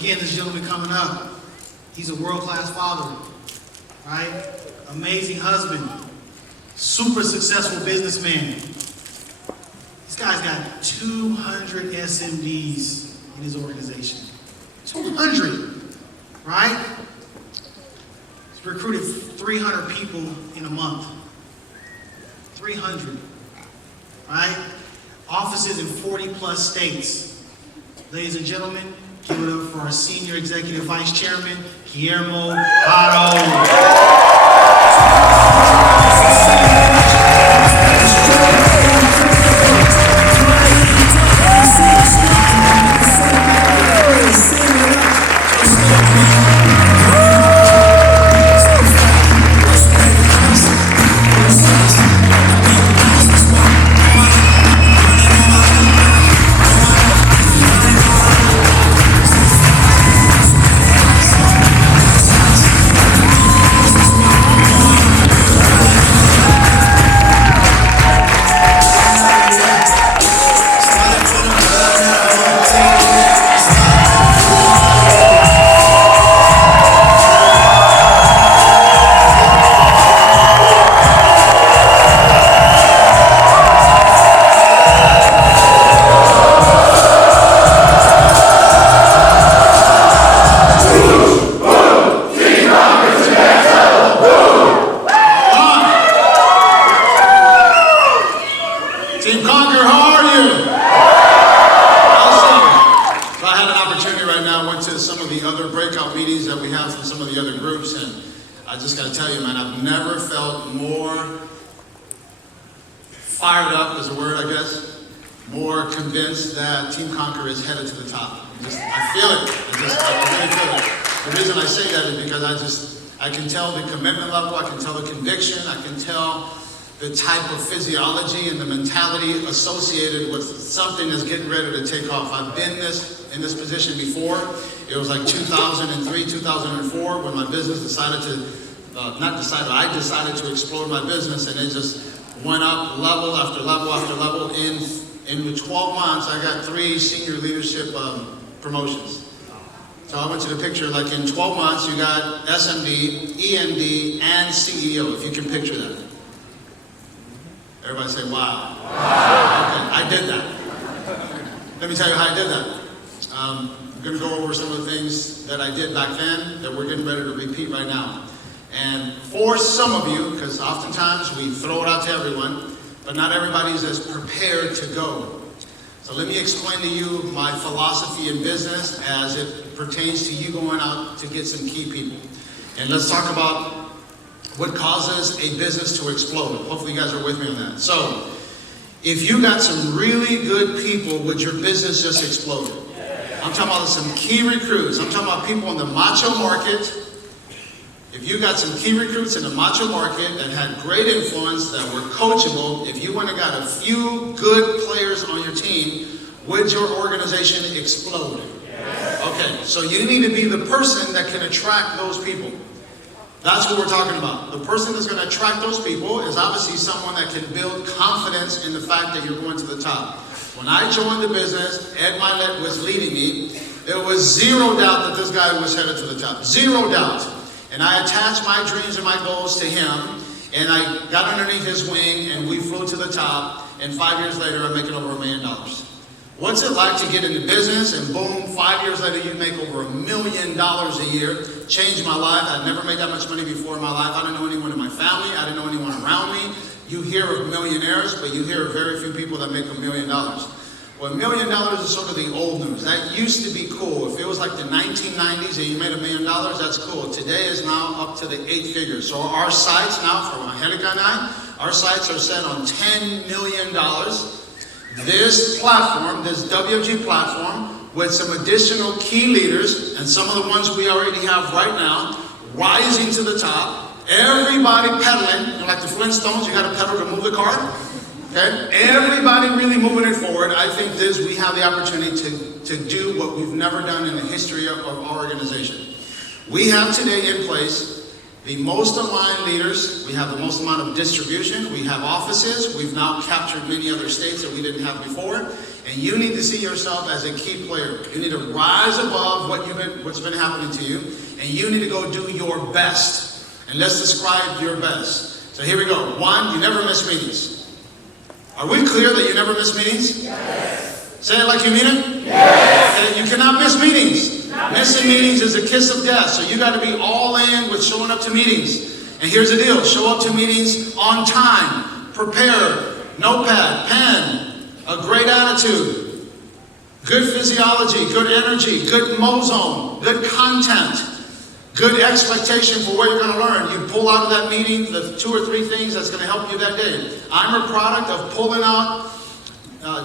again, this gentleman coming up, he's a world-class father, right? Amazing husband, super successful businessman. This guy's got 200 SMDs in his organization. 200, right? He's recruited 300 people in a month. 300, right? Offices in 40-plus states. Ladies and gentlemen, give it up for our Senior Executive Vice Chairman, Guillermo Haro. Team Conquer, how are you? Awesome. So I had an opportunity right now. I went to some of the other breakout meetings that we have from some of the other groups, and I just got to tell you, man, I've never felt more fired up, is a word, I guess, more convinced that Team Conquer is headed to the top. I feel it. I really feel it. The reason I say that is because I can tell the commitment level, I can tell the conviction, I can tell the type of physiology and the mentality associated with something that's getting ready to take off. I've been in this position before. It was like 2003, 2004 when my business decided to, I decided to explore my business, and it just went up level after level after level. In 12 months, I got 3 senior leadership promotions. So I went to the picture, like in 12 months, you got SMD, EMD, and CEO, if you can picture that. Everybody say, wow. Okay, I did that. Let me tell you how I did that. I'm going to go over some of the things that I did back then that we're getting ready to repeat right now. And for some of you, because oftentimes we throw it out to everyone, but not everybody's as prepared to go. So let me explain to you my philosophy in business as it pertains to you going out to get some key people. And let's talk about what causes a business to explode. Hopefully you guys are with me on that. So, if you got some really good people, would your business just explode? I'm talking about some key recruits. I'm talking about people in the macho market. If you got some key recruits in the macho market that had great influence, that were coachable, if you went and got a few good players on your team, would your organization explode? Okay, so you need to be the person that can attract those people. That's what we're talking about. The person that's going to attract those people is obviously someone that can build confidence in the fact that you're going to the top. When I joined the business, Ed Milet was leading me. There was zero doubt that this guy was headed to the top. Zero doubt. And I attached my dreams and my goals to him, and I got underneath his wing, and we flew to the top, and 5 years later, I'm making over $1 million. What's it like to get into business and boom, 5 years later you make over $1 million a year? Changed my life. I'd never made that much money before in my life. I didn't know anyone in my family. I didn't know anyone around me. You hear of millionaires, but you hear of very few people that make $1 million. Well, $1 million is sort of the old news. That used to be cool. If it was like the 1990s and you made $1 million, that's cool. Today is now up to the 8 figures. So our sights now, for Angelica and I, our sights are set on $10 million. This platform, this WFG platform, with some additional key leaders, and some of the ones we already have right now, rising to the top, everybody pedaling, like the Flintstones, you got to pedal to move the car, okay? Everybody really moving it forward. I think we have the opportunity to do what we've never done in the history of our organization. We have today in place the most aligned leaders. We have the most amount of distribution. We have offices. We've now captured many other states that we didn't have before. and you need to see yourself as a key player. You need to rise above what's been happening to you, and you need to go do your best. And let's describe your best. So here we go. 1, you never miss meetings. Are we clear that you never miss meetings? Yes. Say it like you mean it? Yes. You cannot miss meetings. Missing meetings is a kiss of death. So you got to be all in with showing up to meetings. And here's the deal. Show up to meetings on time. Prepared. Notepad, pen, a great attitude, good physiology, good energy, good mozone, good content, good expectation for what you're going to learn. You pull out of that meeting the 2 or 3 things that's going to help you that day. I'm a product of pulling out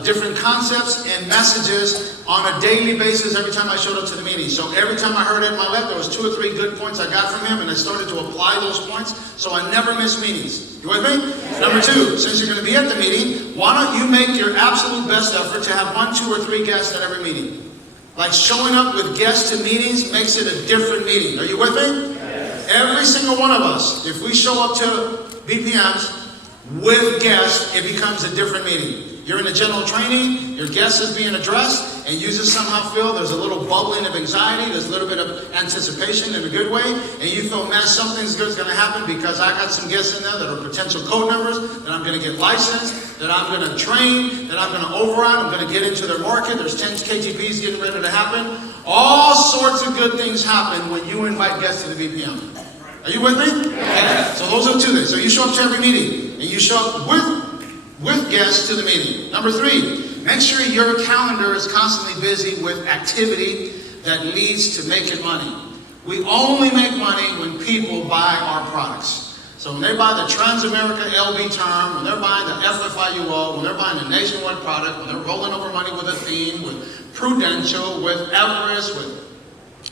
different concepts and messages on a daily basis every time I showed up to the meeting. So every time I heard it in my left, there was 2 or 3 good points I got from him, and I started to apply those points, so I never miss meetings. You with me? Yes. Number 2, since you're going to be at the meeting, why don't you make your absolute best effort to have 1, 2, or 3 guests at every meeting? Like showing up with guests to meetings makes it a different meeting. Are you with me? Yes. Every single one of us, if we show up to BPMs with guests, it becomes a different meeting. You're in a general training, your guest is being addressed, and you just somehow feel there's a little bubbling of anxiety, there's a little bit of anticipation in a good way, and you feel, man, something's good is going to happen because I got some guests in there that are potential code members, that I'm going to get licensed, that I'm going to train, that I'm going to override, I'm going to get into their market, there's 10 KTPs getting ready to happen. All sorts of good things happen when you invite guests to the BPM. Are you with me? Yes. So those are 2 things. So you show up to every meeting, and you show up with guests to the meeting. Number 3, make sure your calendar is constantly busy with activity that leads to making money. We only make money when people buy our products. So when they buy the Transamerica LB term, when they're buying the FFIUO, when they're buying the Nationwide product, when they're rolling over money with Athene, with Prudential, with Everest, with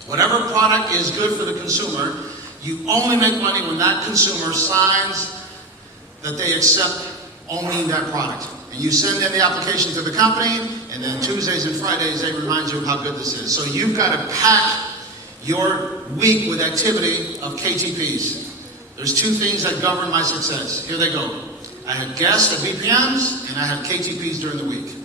whatever product is good for the consumer, you only make money when that consumer signs that they accept owning that product. And you send in the application to the company, and then Tuesdays and Fridays they remind you of how good this is. So you've got to pack your week with activity of KTPs. There's 2 things that govern my success. Here they go. I have guests at BPMs, and I have KTPs during the week.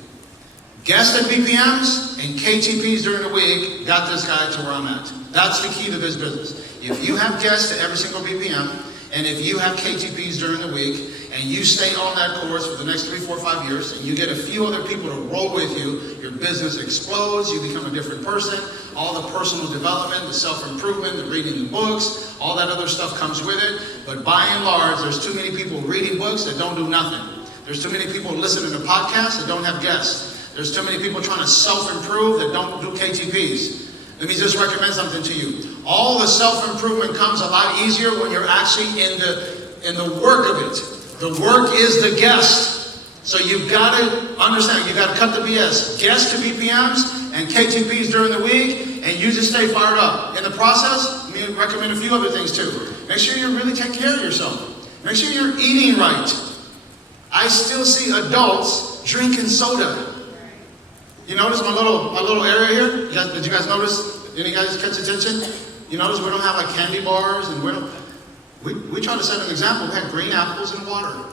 Guests at BPMs and KTPs during the week got this guy to where I'm at. That's the key to this business. If you have guests at every single BPM, and if you have KTPs during the week, and you stay on that course for the next 3, 4, 5 years, and you get a few other people to roll with you, your business explodes, you become a different person, all the personal development, the self-improvement, the reading the books, all that other stuff comes with it. But by and large, there's too many people reading books that don't do nothing. There's too many people listening to podcasts that don't have guests. There's too many people trying to self-improve that don't do KTPs. Let me just recommend something to you. All the self-improvement comes a lot easier when you're actually in the work of it. The work is the guest. So you've got to understand, you've got to cut the BS. Guests to BPMs and KTPs during the week, and you just stay fired up. In the process, let me recommend a few other things too. Make sure you really take care of yourself. Make sure you're eating right. I still see adults drinking soda. You notice my little area here? Did you guys notice? Any guys catch attention? You notice we don't have like candy bars, and we try to set an example. We had green apples and water.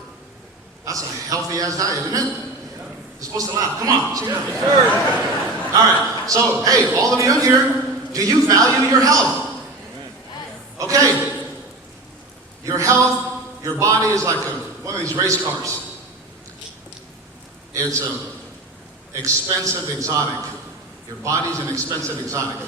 That's a healthy ass diet, isn't it? You're supposed to laugh. Come on. All right. So, hey, all of you in here, do you value your health? Okay. Your health, your body is like one of these race cars. It's an expensive exotic. Your body's an expensive exotic.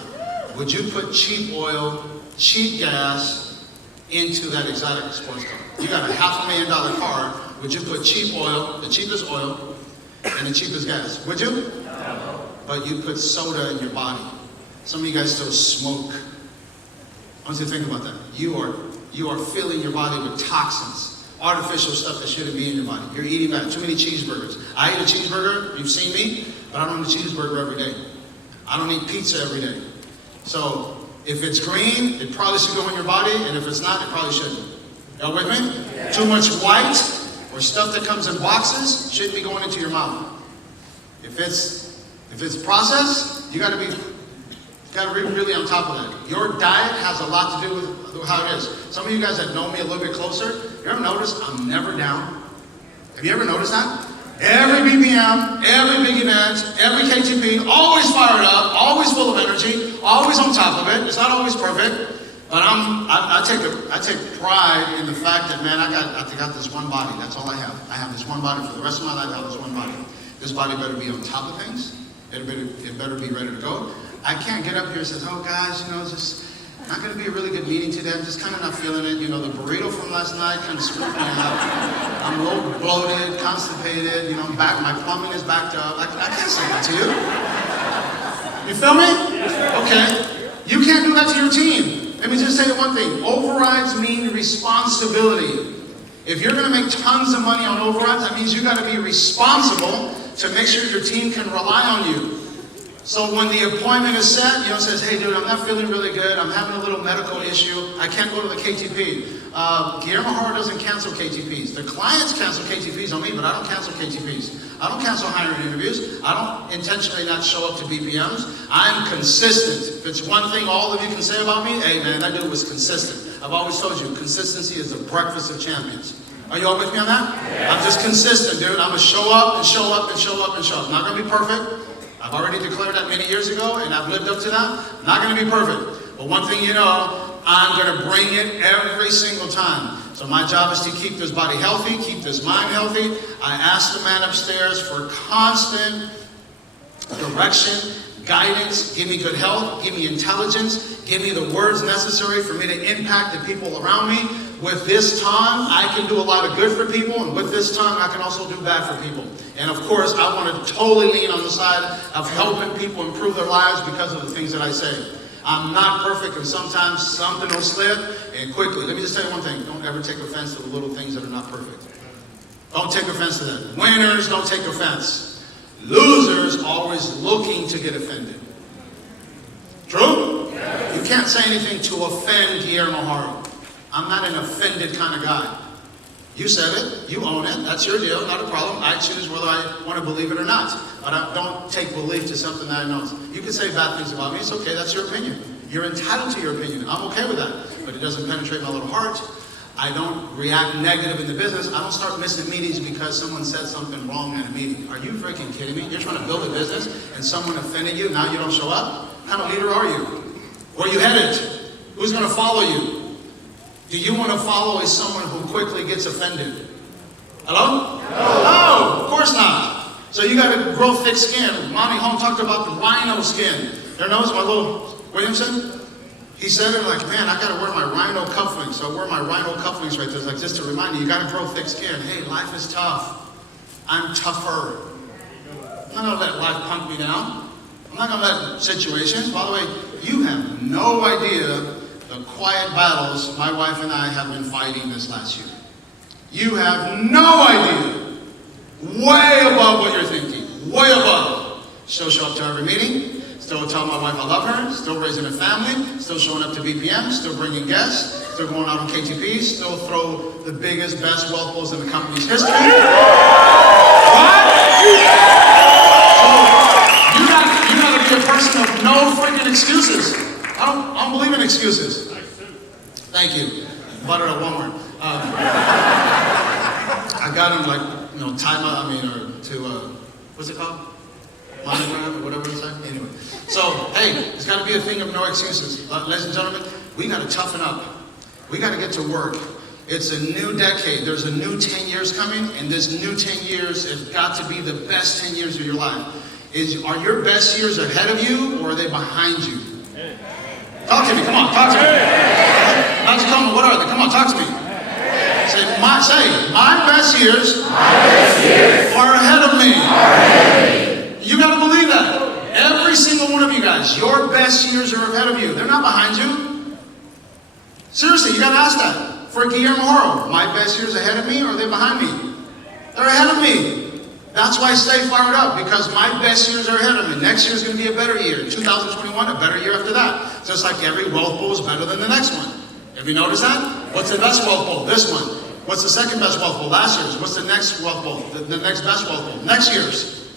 Would you put cheap oil, cheap gas into that exotic sports car? You got a $500,000 car. Would you put cheap oil, the cheapest oil, and the cheapest gas? Would you? No. But you put soda in your body. Some of you guys still smoke. I want you to think about that. You are filling your body with toxins, artificial stuff that shouldn't be in your body. You're eating bad. Too many cheeseburgers. I eat a cheeseburger. You've seen me, but I don't eat a cheeseburger every day. I don't eat pizza every day. So if it's green, it probably should go in your body, and if it's not, it probably shouldn't. Y'all with me? Yeah. Too much white or stuff that comes in boxes shouldn't be going into your mouth. If it's processed, you got to be really on top of that. Your diet has a lot to do with how it is. Some of you guys that know me a little bit closer, you ever notice I'm never down? Have you ever noticed that? Every BPM, every big event, every KTP, always fired up, always full of energy, always on top of it. It's not always perfect, but I take pride in the fact that, man, I got this one body. That's all I have. I have this one body for the rest of my life. I have this one body. This body better be on top of things. It better be ready to go. I can't get up here and say, oh guys, it's just not going to be a really good meeting today. I'm just kind of not feeling it. The burrito from last night kind of screwed me out. I'm a little bloated, constipated. My plumbing is backed up. I can't say that to you. You feel me? Okay. You can't do that to your team. Let me just say one thing. Overrides mean responsibility. If you're going to make tons of money on overrides, that means you got to be responsible to make sure your team can rely on you. So when the appointment is set, says, hey dude, I'm not feeling really good. I'm having a little medical issue. I can't go to the KTP. Guillermo Haro doesn't cancel KTPs. The clients cancel KTPs on me, but I don't cancel KTPs. I don't cancel hiring interviews. I don't intentionally not show up to BPMs. I'm consistent. If it's one thing all of you can say about me, hey man, that dude was consistent. I've always told you, consistency is the breakfast of champions. Are you all with me on that? Yeah. I'm just consistent, dude. I'm going to show up and show up and show up and show up. Not going to be perfect. I've already declared that many years ago, and I've lived up to that. Not going to be perfect. But one thing I'm going to bring it every single time. So my job is to keep this body healthy, keep this mind healthy. I ask the man upstairs for constant direction, guidance, give me good health, give me intelligence, give me the words necessary for me to impact the people around me. With this time, I can do a lot of good for people, and with this time, I can also do bad for people. And of course, I want to totally lean on the side of helping people improve their lives because of the things that I say. I'm not perfect, and sometimes something will slip, and quickly. Let me just tell you one thing. Don't ever take offense to the little things that are not perfect. Don't take offense to them. Winners don't take offense. Losers always looking to get offended. True? You can't say anything to offend Guillermo Haro. I'm not an offended kind of guy. You said it, you own it, that's your deal, not a problem. I choose whether I want to believe it or not. But I don't take belief to something that I know. You can say bad things about me, it's okay, that's your opinion. You're entitled to your opinion, I'm okay with that. But it doesn't penetrate my little heart. I don't react negative in the business. I don't start missing meetings because someone said something wrong at a meeting. Are you freaking kidding me? You're trying to build a business and someone offended you, now you don't show up? What kind of leader are you? Where are you headed? Who's going to follow you? Do you want to follow as someone who quickly gets offended? Hello? No, of course not. So you got to grow thick skin. Monty Home talked about the rhino skin. There knows my little Williamson? He said it like, man, I got to wear my rhino cufflinks. So I wear my rhino cufflinks right there, like just to remind you, you got to grow thick skin. Hey, life is tough. I'm tougher. I'm not going to let life punk me down. I'm not going to let situations. By the way, you have no idea the quiet battles my wife and I have been fighting this last year. You have no idea. Way above what you're thinking. Way above. Still show up to every meeting. Still tell my wife I love her. Still raising a family. Still showing up to BPM. Still bringing guests. Still going out on KTPs. Still throw the biggest, best wealth pools in the company's history. What? So, you gotta be a person of no freaking excuses. I don't believe in excuses. Thank you. Bought it at Walmart. I got him what's it called? Monogram or whatever it's like. Anyway. So, hey, it's got to be a thing of no excuses. Ladies and gentlemen, we got to toughen up. We got to get to work. It's a new decade. There's a new 10 years coming, and this new 10 years have got to be the best 10 years of your life. Are your best years ahead of you, or are they behind you? Talk to me, come on, talk to me. Not just come, what are they? Come on, talk to me. Say, my best years are ahead of me. You gotta believe that. Every single one of you guys, your best years are ahead of you. They're not behind you. Seriously, you gotta ask that. For Guillermo Haro, my best years ahead of me, or are they behind me? They're ahead of me. That's why I stay fired up, because my best years are ahead of me. Next year is going to be a better year. 2021, a better year after that. Just like every wealth pool is better than the next one. Have you noticed that? What's the best wealth pool? This one. What's the second best wealth pool? Last year's. What's the next wealth pool? The next best wealth pool? Next year's.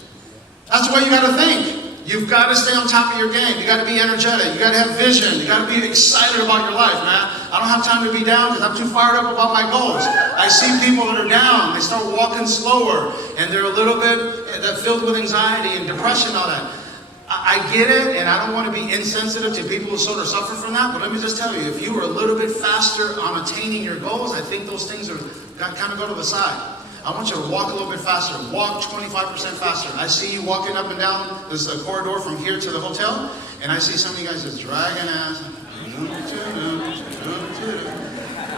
That's the way you got to think. You've got to stay on top of your game. You got to be energetic. You got to have vision. You got to be excited about your life, man. I don't have time to be down because I'm too fired up about my goals. I see people that are down. They start walking slower, and they're a little bit filled with anxiety and depression and all that. I get it, and I don't want to be insensitive to people who sort of suffer from that, but let me just tell you, if you were a little bit faster on attaining your goals, I think those things are kind of go to the side. I want you to walk a little bit faster. Walk 25% faster. I see you walking up and down this corridor from here to the hotel, and I see some of you guys just dragging ass.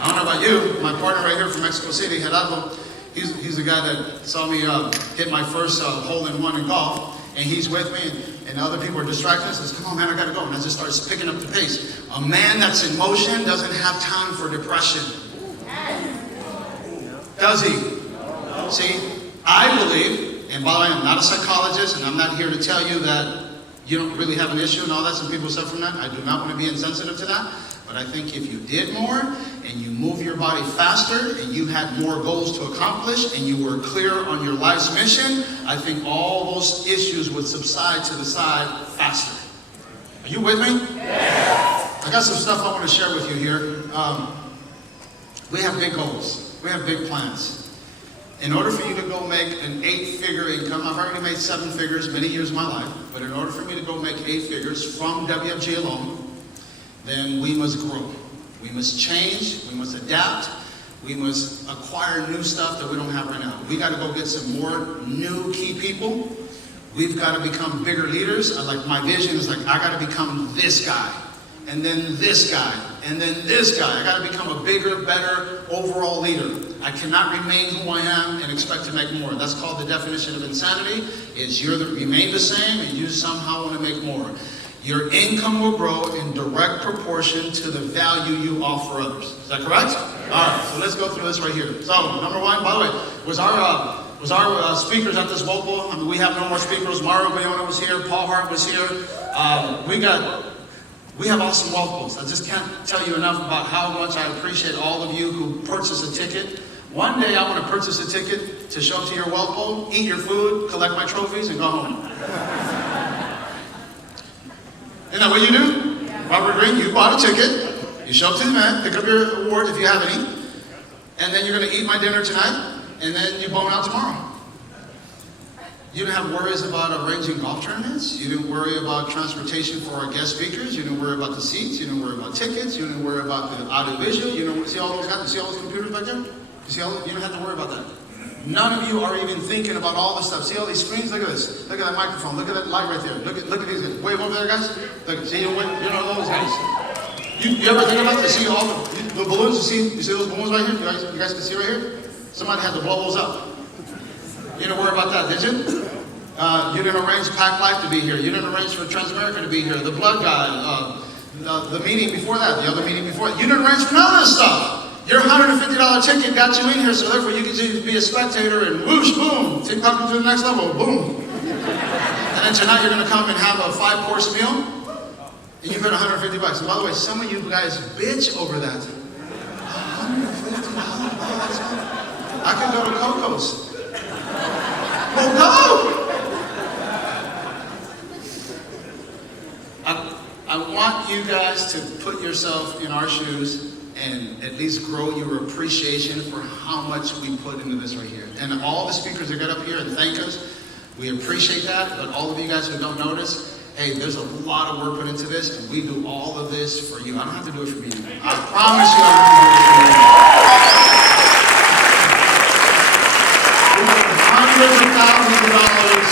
I don't know about you. My partner right here from Mexico City, Gerardo, he's the guy that saw me hit my first hole-in-one in golf, and he's with me, and other people are distracting us. Says, come on, man, I got to go. And I just starts picking up the pace. A man that's in motion doesn't have time for depression. Does he? See, I believe, and while I am not a psychologist, and I'm not here to tell you that you don't really have an issue and all that, some people suffer from that. I do not want to be insensitive to that. But I think if you did more, and you move your body faster, and you had more goals to accomplish, and you were clear on your life's mission, I think all those issues would subside to the side faster. Are you with me? Yes. I got some stuff I want to share with you here. We have big goals. We have big plans. In order for you to go make an 8-figure income, I've already made 7 figures many years of my life, but in order for me to go make 8 figures from WFG alone, then we must grow. We must change, we must adapt, we must acquire new stuff that we don't have right now. We got to go get some more new key people. We've got to become bigger leaders. My vision is I got to become this guy, and then this guy, and then this guy. I got to become a bigger, better overall leader. I cannot remain who I am and expect to make more. That's called the definition of insanity, is remain the same and you somehow want to make more. Your income will grow in direct proportion to the value you offer others. Is that correct? All right, so let's go through this right here. So, number one, by the way, was our speakers at this Volvo? I mean, we have no more speakers. Mario Bayona was here. Paul Hart was here. We have awesome wealth goals. I just can't tell you enough about how much I appreciate all of you who purchase a ticket. One day I want to purchase a ticket to show up to your wealth goal, eat your food, collect my trophies, and go home. Isn't that what you do? Yeah. Robert Green, you bought a ticket, you show up to the event, pick up your award if you have any, and then you're going to eat my dinner tonight, and then you bone out tomorrow. You didn't have worries about arranging golf tournaments. You didn't worry about transportation for our guest speakers. You didn't worry about the seats. You didn't worry about tickets. You didn't worry about the audiovisual. You don't see all those guys? See all those computers back there? You don't have to worry about that. None of you are even thinking about all this stuff. See all these screens? Look at this. Look at that microphone. Look at that light right there. Look at these guys. Wave over there, guys. Look, see, you know those guys. You ever think about this? See all the balloons? You see those balloons right here? You guys can see right here? Somebody had to blow those up. You didn't worry about that, did you? You didn't arrange Pack Life to be here. You didn't arrange for Transamerica to be here. The blood guy, the meeting before that, the other meeting before that. You didn't arrange for none of this stuff. Your $150 ticket got you in here, so therefore you can just be a spectator and whoosh, boom, take talking to the next level, boom. And then tonight you're going to come and have a 5-course meal, and you paid $150. And by the way, some of you guys bitch over that. $150? I could go to Coco's. Well, go! I want you guys to put yourself in our shoes and at least grow your appreciation for how much we put into this right here. And all the speakers that got up here and thank us, we appreciate that. But all of you guys who don't notice, hey, there's a lot of work put into this, and we do all of this for you. I don't have to do it for me. I promise you I don't have to do it for you. We put hundreds of thousands of dollars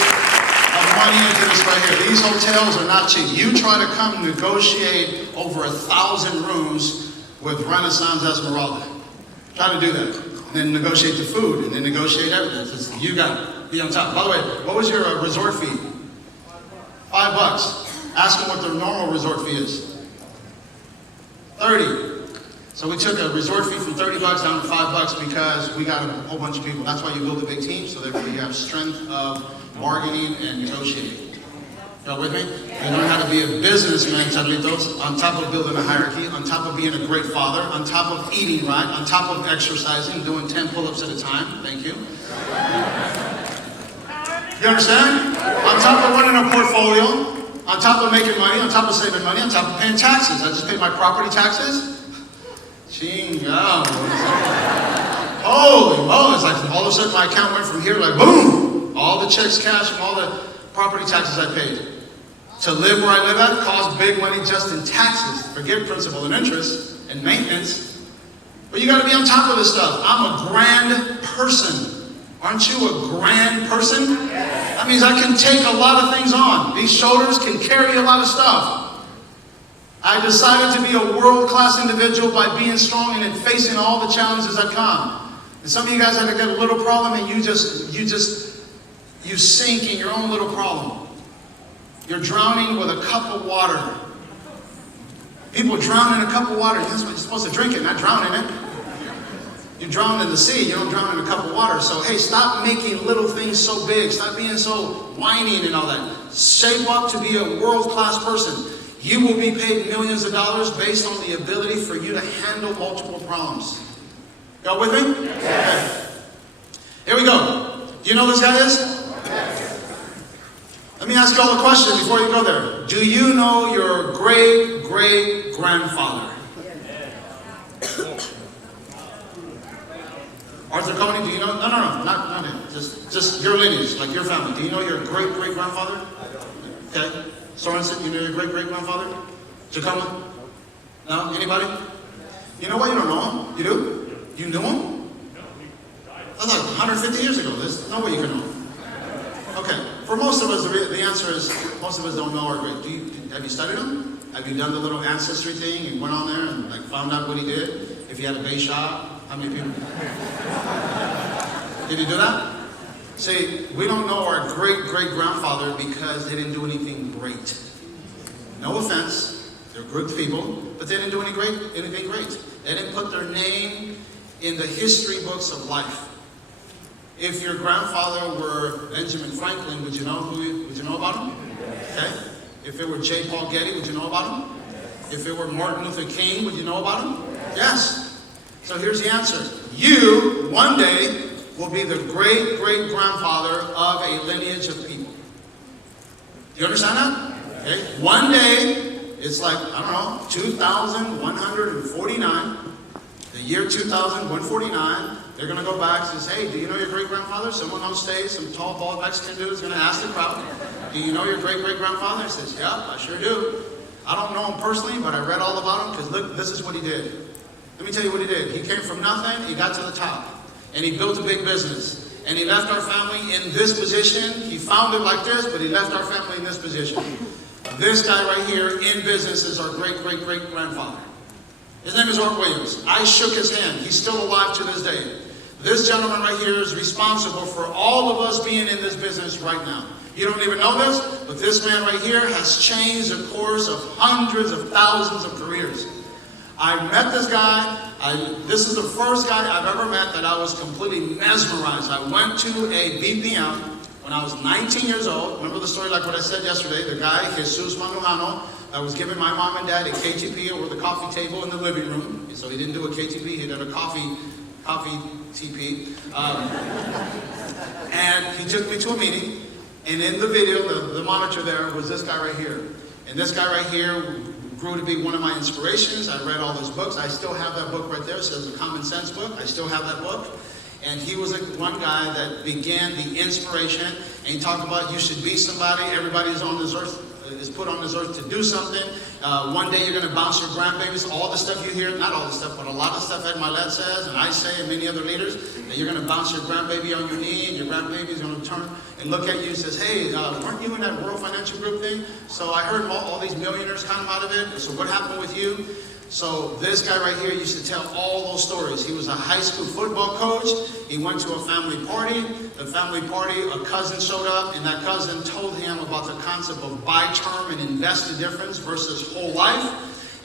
of money into this right here. These hotels are not cheap. You try to come negotiate over 1,000 rooms with Renaissance Esmeralda. Try to do that. And then negotiate the food, and then negotiate everything. You got to be on top. By the way, what was your resort fee? $5. Ask them what their normal resort fee is. 30. So we took a resort fee from $30 down to $5 because we got a whole bunch of people. That's why you build a big team, so therefore you have strength of bargaining and negotiating. Y'all with me? You learn how to be a businessman, Charlitos, on top of building a hierarchy, on top of being a great father, on top of eating right, on top of exercising, doing 10 pull-ups at a time. Thank you. You understand? On top of running a portfolio, on top of making money, on top of saving money, on top of paying taxes. I just paid my property taxes. Chingao. Holy moly, it's like all of a sudden my account went from here like boom. All the checks cash and all the property taxes I paid. To live where I live at costs big money just in taxes. Forget principal and interest and maintenance. But you gotta be on top of this stuff. I'm a grand person. Aren't you a grand person? That means I can take a lot of things on. These shoulders can carry a lot of stuff. I decided to be a world-class individual by being strong and in facing all the challenges that come. And some of you guys have to get a little problem and you sink in your own little problem. You're drowning with a cup of water. People drown in a cup of water. You're supposed to drink it, not drown in it. You drown in the sea, you don't drown in a cup of water. So hey, stop making little things so big. Stop being so whining and all that. Shape up to be a world-class person. You will be paid millions of dollars based on the ability for you to handle multiple problems. Y'all with me? Yes. Okay. Here we go. Do you know who this guy is? Yes. Let me ask you all a question before you go there. Do you know your great-great-grandfather? Arthur Coney, do you know? No, not him. Just your lineage, like your family. Do you know your great-great-grandfather? Okay. Sorensen, you know your great-great-grandfather? Jacoma? No? Anybody? You know why you don't know him? You do? You knew him? That's like 150 years ago. There's no way you can know him. Okay. For most of us, the answer is most of us don't know our great. Have you studied him? Have you done the little ancestry thing and went on there and like found out what he did? If he had a base shop, how many people? Did he do that? See, we don't know our great-great-grandfather because they didn't do anything great. No offense, they're good people, but they didn't do anything great. They didn't put their name in the history books of life. If your grandfather were Benjamin Franklin, would you know about him? Okay. If it were J. Paul Getty, would you know about him? If it were Martin Luther King, would you know about him? Yes. So here's the answer. You, one day, will be the great-great-grandfather of a lineage of people. Do you understand that? Okay. One day, it's like, I don't know, 2,149. The year 2,149, they're going to go back and say, hey, do you know your great-grandfather? Someone on stage, some tall, bald Mexican dude is going to ask the crowd, do you know your great-great-grandfather? He says, yeah, I sure do. I don't know him personally, but I read all about him because look, this is what he did. Let me tell you what he did. He came from nothing, he got to the top. And he built a big business. And he left our family in this position. He founded like this, but he left our family in this position. This guy right here in business is our great-great-great-grandfather. His name is Art Williams. I shook his hand. He's still alive to this day. This gentleman right here is responsible for all of us being in this business right now. You don't even know this, but this man right here has changed the course of hundreds of thousands of careers. I met this guy. This is the first guy I've ever met that I was completely mesmerized. I went to a BPM when I was 19 years old. Remember the story like what I said yesterday? The guy, Jesus Manujano, that was giving my mom and dad a KTP over the coffee table in the living room. So he didn't do a KTP, he did a coffee TP. And he took me to a meeting. And in the video, the monitor there was this guy right here. And this guy right here grew to be one of my inspirations. I read all his books. I still have that book right there. It says a Common Sense book. I still have that book. And he was one guy that began the inspiration. And he talked about you should be somebody. Everybody is on this earth, is put on this earth to do something. One day you're going to bounce your grandbabies. All the stuff you hear, not all the stuff, but a lot of stuff Ed Milet says, and I say, and many other leaders, that you're going to bounce your grandbaby on your knee, and your grandbaby is going to turn and look at you and says, hey, weren't you in that World Financial Group thing? So I heard all these millionaires come out of it. So what happened with you? So this guy right here used to tell all those stories. He was a high school football coach. He went to a family party. The family party, a cousin showed up, and that cousin told him about the concept of buy term and invest the difference versus whole life.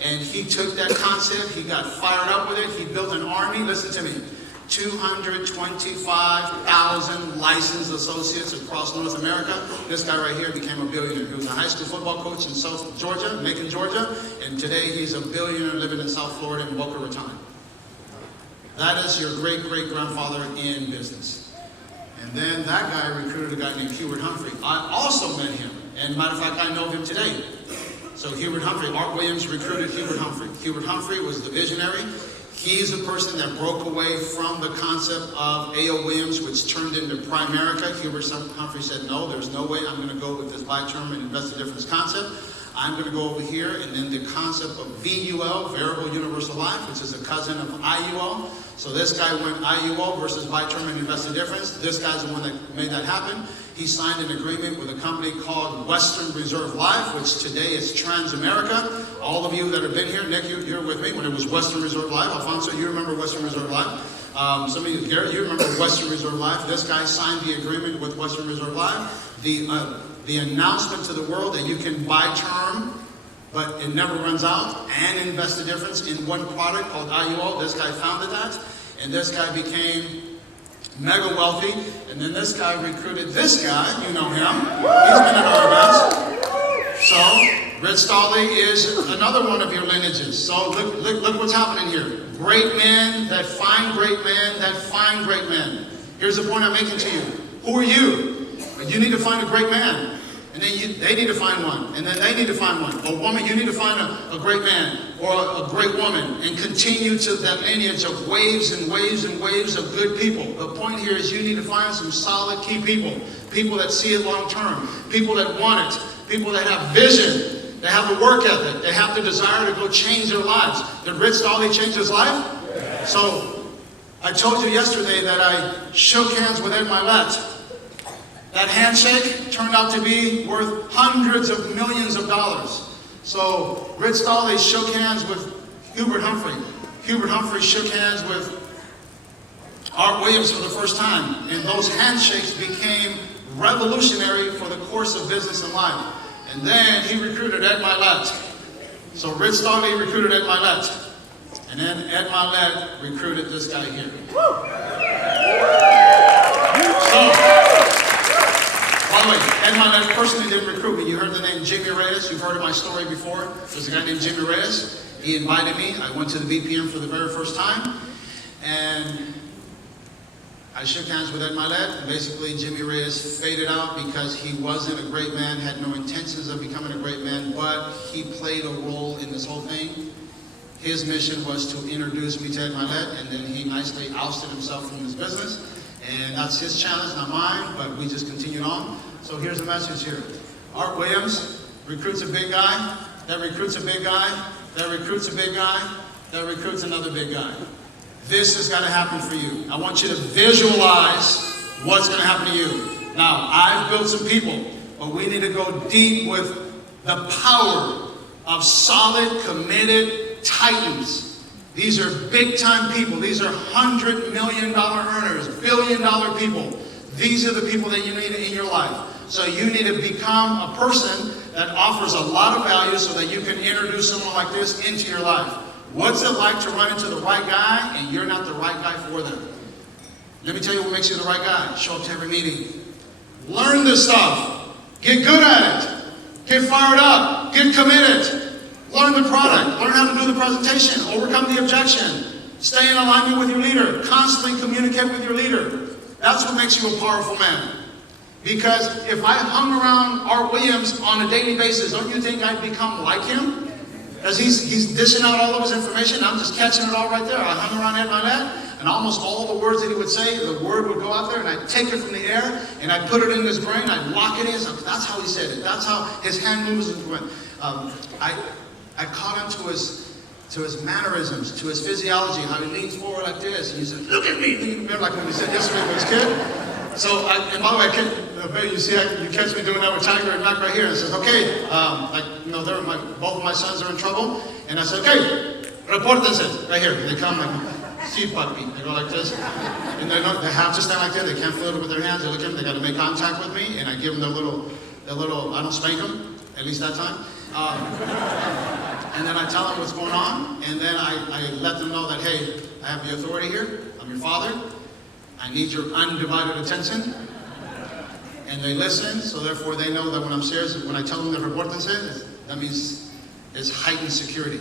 And he took that concept. He got fired up with it. He built an army. Listen to me. 225,000 licensed associates across North America. This guy right here became a billionaire. He was a high school football coach in South Georgia, Macon, Georgia, and today he's a billionaire living in South Florida in Boca Raton. That is your great-great-grandfather in business. And then that guy recruited a guy named Hubert Humphrey. I also met him, and matter of fact, I know him today. So Hubert Humphrey, Art Williams recruited Hubert Humphrey. Hubert Humphrey was the visionary. He's the person that broke away from the concept of A.O. Williams, which turned into Primerica. Hubert Humphrey said, no, there's no way I'm going to go with this buy term and invest in difference concept. I'm going to go over here, and then the concept of VUL, Variable Universal Life, which is a cousin of IUL. So this guy went IUL versus buy term and invest in difference. This guy's the one that made that happen. He signed an agreement with a company called Western Reserve Life, which today is Transamerica. All of you that have been here, Nick, you're with me when it was Western Reserve Life. Alfonso, you remember Western Reserve Life. Some of you, Garrett, you remember Western Reserve Life. This guy signed the agreement with Western Reserve Life. The announcement to the world that you can buy term, but it never runs out, and invest the difference in one product called IUL. This guy founded that, and this guy became mega wealthy, and then this guy recruited this guy, you know him, he's been at our events. So, Red Stolly is another one of your lineages. So look what's happening here. Great men that find great men that find great men. Here's the point I'm making to you. Who are you? You need to find a great man. And then they need to find one. And then they need to find one. A woman, you need to find a great man or a great woman and continue to that lineage of waves and waves and waves of good people. The point here is you need to find some solid key people. People that see it long term. People that want it. People that have vision. They have the work ethic. They have the desire to go change their lives. Did Ritz Stolly change his life? Yeah. So I told you yesterday that I shook hands with Ed Milet. That handshake turned out to be worth hundreds of millions of dollars. So Ritz Stolly shook hands with Hubert Humphrey. Hubert Humphrey shook hands with Art Williams for the first time. And those handshakes became revolutionary for the course of business and life. And then he recruited Ed Milet. So Ritz Stolly recruited Ed Milet. And then Ed Milet recruited this guy here. By the way, Ed Milet personally didn't recruit me. You heard the name Jimmy Reyes. You've heard of my story before. There's a guy named Jimmy Reyes. He invited me. I went to the VPM for the very first time. And I shook hands with Ed Milet. And basically, Jimmy Reyes faded out because he wasn't a great man, had no intentions of becoming a great man, but he played a role in this whole thing. His mission was to introduce me to Ed Milet, and then he nicely ousted himself from his business. And that's his challenge, not mine, but we just continued on. So here's the message here. Art Williams recruits a big guy, that recruits a big guy, that recruits a big guy, that recruits another big guy. This has got to happen for you. I want you to visualize what's going to happen to you. Now, I've built some people, but we need to go deep with the power of solid, committed titans. These are big-time people. These are $100 million earners, billion-dollar people. These are the people that you need in your life. So you need to become a person that offers a lot of value so that you can introduce someone like this into your life. What's it like to run into the right guy and you're not the right guy for them? Let me tell you what makes you the right guy. Show up to every meeting. Learn this stuff. Get good at it. Get fired up. Get committed. Learn the product. Learn how to do the presentation. Overcome the objection. Stay in alignment with your leader. Constantly communicate with your leader. That's what makes you a powerful man. Because if I hung around Art Williams on a daily basis, don't you think I'd become like him? Because he's dishing out all of his information. I'm just catching it all right there. I hung around Ed Milet, and almost all the words that he would say, the word would go out there, and I'd take it from the air, and I'd put it in his brain. I'd lock it in. So that's how he said it. That's how his hand moves. I caught on to his mannerisms, to his physiology, how he leans forward like this, and he said, "Look at me." You remember like when he said yesterday when he was a kid? So, and by the way, you see, you catch me doing that with Tiger and Mac right here, and it says, "Okay, both of my sons are in trouble," and I said, "Okay, repórtense," right here. They come like, "See, puppy." They go like this, and they have to stand like that. They can't feel it with their hands. They look at me. They got to make contact with me, and I give them their little. I don't spank them, at least that time. And then I tell them what's going on, and then I let them know that, hey, I have the authority here. I'm your father. I need your undivided attention. And they listen, so therefore they know that when I'm serious, when I tell them the repórtense, that means it's heightened security.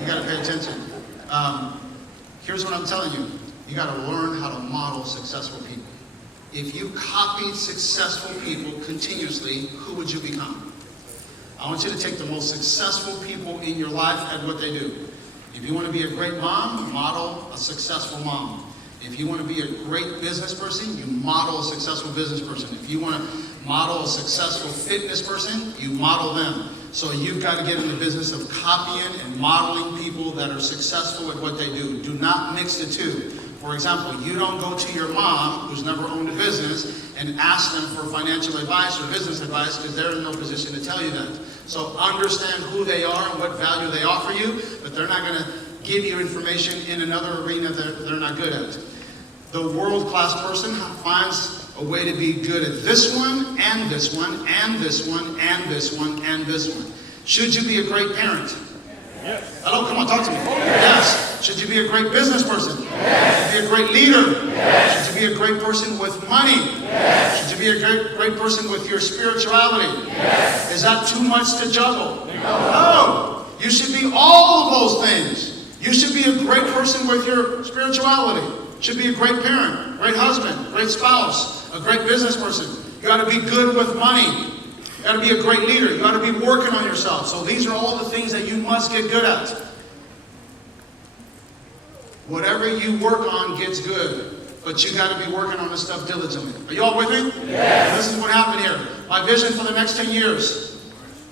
You got to pay attention. Here's what I'm telling you. You got to learn how to model successful people. If you copied successful people continuously, who would you become? I want you to take the most successful people in your life at what they do. If you want to be a great mom, model a successful mom. If you want to be a great business person, you model a successful business person. If you want to model a successful fitness person, you model them. So you've got to get in the business of copying and modeling people that are successful at what they do. Do not mix the two. For example, you don't go to your mom, who's never owned a business, and ask them for financial advice or business advice because they're in no position to tell you that. So understand who they are and what value they offer you, but they're not going to give you information in another arena that they're not good at. The world-class person finds a way to be good at this one, and this one, and this one, and this one, and this one. Should you be a great parent? Yes. Hello, come on, talk to me. Yes. Should you be a great business person? Yes. Should you be a great leader? Yes. Should you be a great person with money? Yes. Should you be a great person with your spirituality? Yes. Is that too much to juggle? No. You should be all of those things. You should be a great person with your spirituality. Should be a great parent, great husband, great spouse, a great business person. You got to be good with money. You got to be a great leader. You got to be working on yourself. So these are all the things that you must get good at. Whatever you work on gets good, but you got to be working on this stuff diligently. Are you all with me? Yes. This is what happened here. My vision for the next 10 years.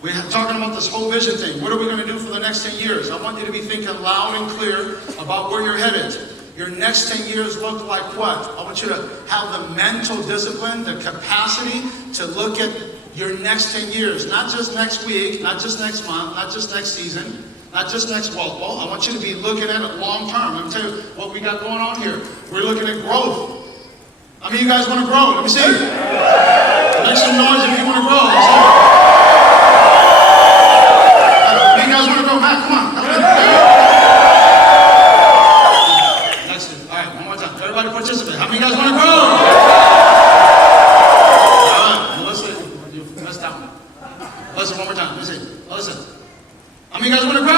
We're talking about this whole vision thing. What are we going to do for the next 10 years? I want you to be thinking loud and clear about where you're headed. Your next 10 years look like what? I want you to have the mental discipline, the capacity to look at your next 10 years. Not just next week, not just next month, not just next season, not just next well. I want you to be looking at it long term. Let me tell you what we got going on here. We're looking at growth. How many of you guys want to grow? Let me see. Make some noise if you want to grow. How many of you guys want to grow? Matt, come on. Everybody participate. How many of you guys want to grow? All right. Melissa, you messed out. Listen, one more time. Let me see. Listen. How many of you guys want to grow?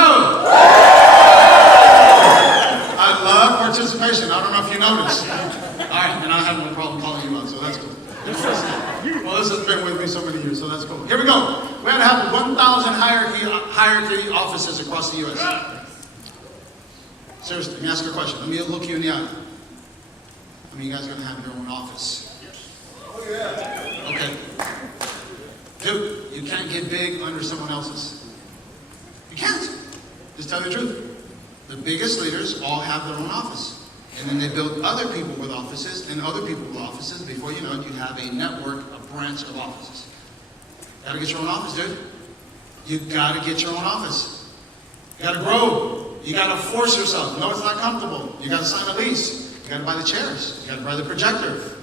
I love participation. I don't know if you noticed. All right. And I have no problem calling you out, so that's cool. Well, this has been with me so many years, so that's cool. Here we go. We had to have 1,000 hierarchy offices across the U.S. Seriously, let me ask you a question. Let me look you in the eye. I mean, you guys are going to have your own office. Oh, yeah. Okay. Dude, you can't get big under someone else's. You can't. Just tell you the truth. The biggest leaders all have their own office. And then they build other people with offices and other people with offices. Before you know it, you have a network, a branch of offices. You got to get your own office, dude. You got to get your own office. You got to grow. You got to force yourself. No, it's not comfortable. You got to sign a lease. You got to buy the chairs. You got to buy the projector.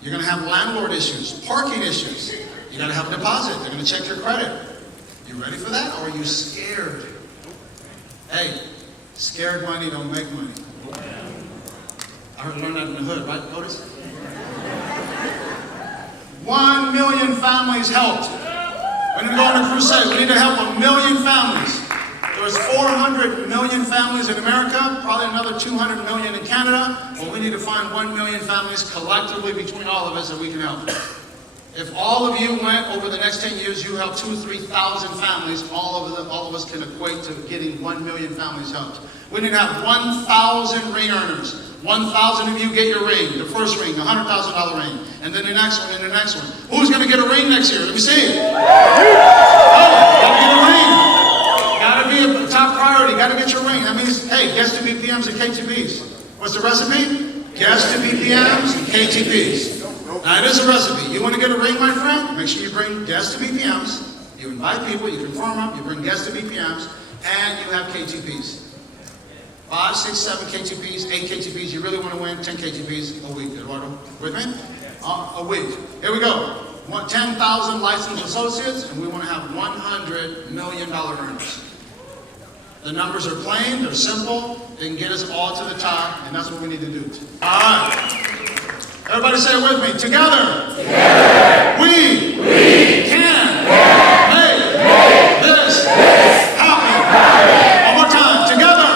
You're going to have landlord issues, parking issues. You got to have a deposit. They're going to check your credit. You ready for that, or are you scared? Hey, scared money don't make money. I learned that in the hood, right? Notice? 1 million families helped. When we go on a crusade, we need to help 1 million families. There's 400 million families in America, probably another 200 million in Canada, but we need to find 1 million families collectively between all of us that we can help. If all of you went over the next 10 years, you helped 2,000 or 3,000 families, all of us can equate to getting 1 million families helped. We need to have 1,000 ring earners. 1,000 of you get your ring, the first ring, $100,000 ring, and then the next one, and the next one. Who's going to get a ring next year? Let me see it. Oh, got to get a ring. Got to be a top priority. Got to get your ring. That means, hey, guess to BPMs and KTPs. What's the recipe? Guess to BPMs and KTPs. Now, it is a recipe. You want to get a ring, my friend? Make sure you bring guests to BPMs. You invite people, you confirm them, you bring guests to BPMs, and you have KTPs. 5, 6, 7 KTPs, 8 KTPs. You really want to win 10 KTPs a week. Eduardo, with me? A week. Here we go. 10,000 licensed associates, and we want to have $100 million earners. The numbers are plain, they're simple, they can get us all to the top, and that's what we need to do. All right. Everybody say it with me. Together, we can make this happen. One more time. Together,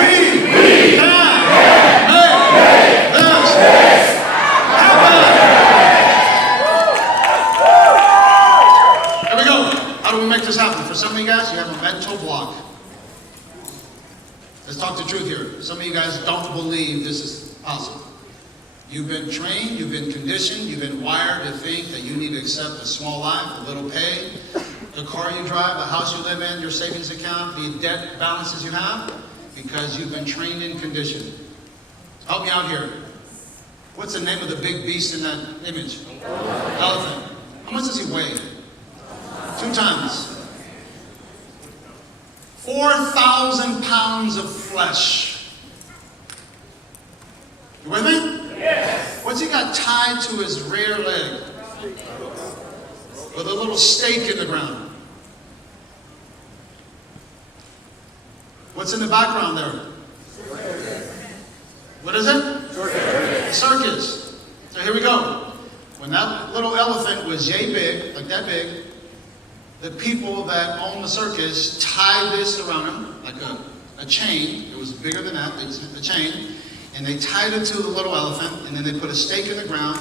we can make You've been trained, you've been conditioned, you've been wired to think that you need to accept a small life, a little pay, the car you drive, the house you live in, your savings account, the debt balances you have, because you've been trained and conditioned. Help me out here. What's the name of the big beast in that image? Elephant. How much does he weigh? 2 tons. 4,000 pounds of flesh. You with me? Yes. What's he got tied to his rear leg? With a little stake in the ground. What's in the background there? What is it? Circus. So here we go. When that little elephant was yay big, like that big, the people that owned the circus tied this around him, like a chain. It was bigger than that, the chain. And they tied it to the little elephant, and then they put a stake in the ground,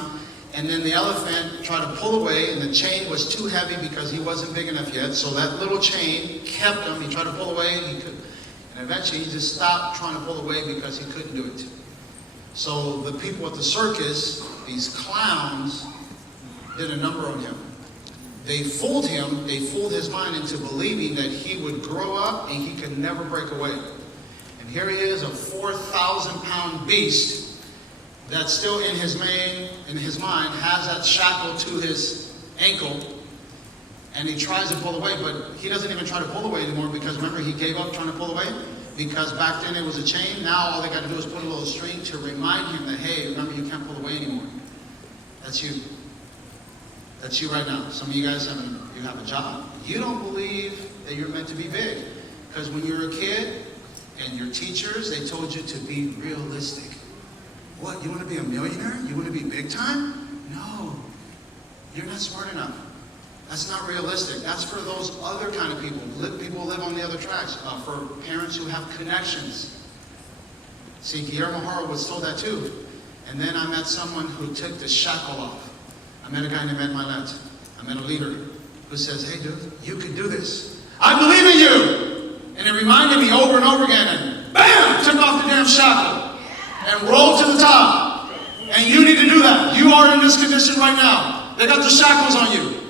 and then the elephant tried to pull away, and the chain was too heavy because he wasn't big enough yet. So that little chain kept him. He tried to pull away, and he couldn't. And eventually he just stopped trying to pull away because he couldn't do it. So the people at the circus, these clowns, did a number on him. They fooled him, they fooled his mind into believing that he would grow up and he could never break away. And here he is, a 4,000-pound beast that's still in his mind, has that shackle to his ankle, and he tries to pull away, but he doesn't even try to pull away anymore because remember he gave up trying to pull away? Because back then it was a chain. Now all they got to do is put a little string to remind him that, hey, remember you can't pull away anymore. That's you. That's you right now. Some of you guys you have a job. You don't believe that you're meant to be big. Because when you were a kid and your teachers, they told you to be realistic. What, you want to be a millionaire? You want to be big time? No. You're not smart enough. That's not realistic. That's for those other kind of people. People who live on the other tracks. For parents who have connections. See, Guillermo Haro was told that too. And then I met someone who took the shackle off. I met a guy named Ed Milet. I met a leader who says, hey dude, you can do this. I believe in you. And it reminded me over and over again. And bam, took off the damn shackle. And rolled to the top. And you need to do that. You are in this condition right now. They got the shackles on you.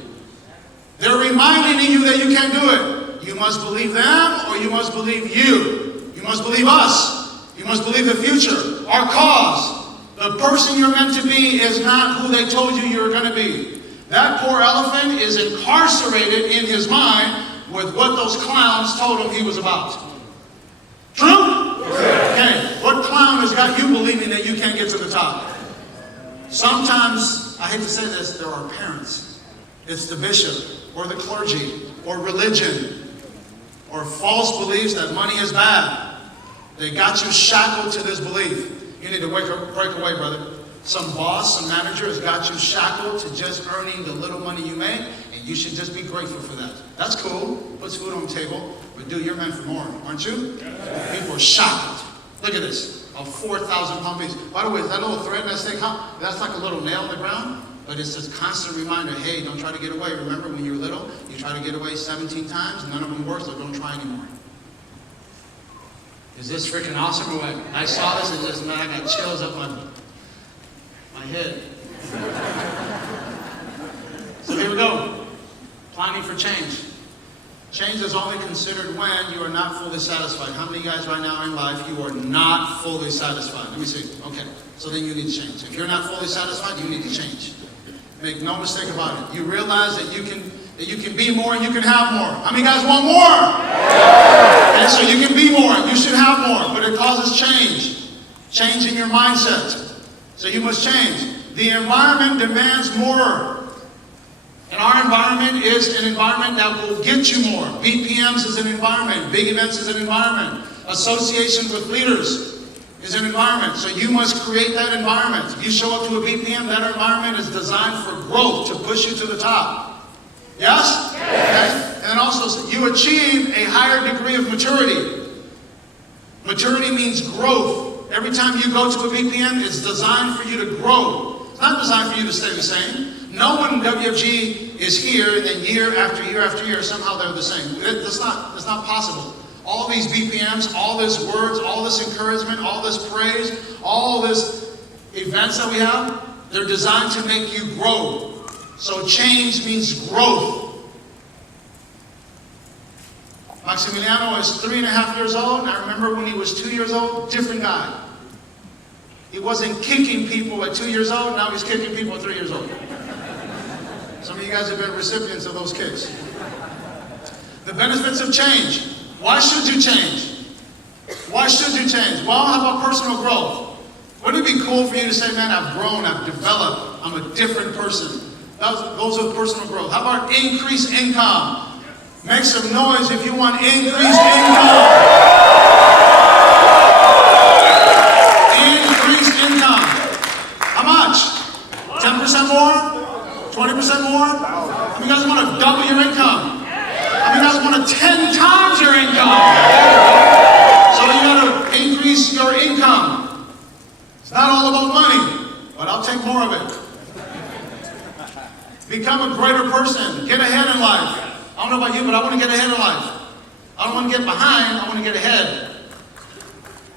They're reminding you that you can't do it. You must believe them or you must believe you. You must believe us. You must believe the future, our cause. The person you're meant to be is not who they told you you were going to be. That poor elephant is incarcerated in his mind with what those clowns told him he was about. True? Okay. What clown has got you believing that you can't get to the top? Sometimes, I hate to say this, there are parents. It's the bishop or the clergy or religion or false beliefs that money is bad. They got you shackled to this belief. You need to break away, brother. Some boss, some manager has got you shackled to just earning the little money you make, and you should just be grateful for that. That's cool. Puts food on the table. But dude, you're meant for more, aren't you? People are shackled. Look at this. A 4,000-pound beast. By the way, is that little thread in that stake? That's like a little nail in the ground. But it's this constant reminder, hey, don't try to get away. Remember when you were little, you tried to get away 17 times, none of them worked, so don't try anymore. Is this freaking awesome or what? I saw this and just, man, I got chills up my head. So here we go. Planning for change. Change is only considered when you are not fully satisfied. How many of you guys right now in life, you are not fully satisfied? Let me see. Okay. So then you need to change. If you're not fully satisfied, you need to change. Make no mistake about it. You realize that you can be more and you can have more. How many guys want more? Okay, so you can be more, you should have more, but it causes change. Change in your mindset. So you must change. The environment demands more. And our environment is an environment that will get you more. BPMs is an environment. Big events is an environment. Association with leaders is an environment. So you must create that environment. If you show up to a BPM, that environment is designed for growth, to push you to the top. Yes? Yes. Okay. And also, you achieve a higher degree of maturity. Maturity means growth. Every time you go to a BPM, it's designed for you to grow. It's not designed for you to stay the same. No one in WFG is here and then year after year after year, somehow they're the same. That's not possible. All these BPMs, all these words, all this encouragement, all this praise, all this events that we have, they're designed to make you grow. So change means growth. Maximiliano is 3.5 years old, and I remember when he was 2 years old, different guy. He wasn't kicking people at 2 years old, now he's kicking people at 3 years old. Some of you guys have been recipients of those kicks. The benefits of change. Why should you change? Why should you change? Well, how about personal growth? Wouldn't it be cool for you to say, man, I've grown, I've developed, I'm a different person? Those are personal growth. How about increased income? Make some noise if you want increased income. Increased income. How much? 10% more? 20% more? How many guys want to double your income? How many guys want to 10 times your income? So you got to increase your income. It's not all about money, but I'll take more of it. Become a greater person. Get ahead in life. I don't know about you, but I want to get ahead in life. I don't want to get behind, I want to get ahead.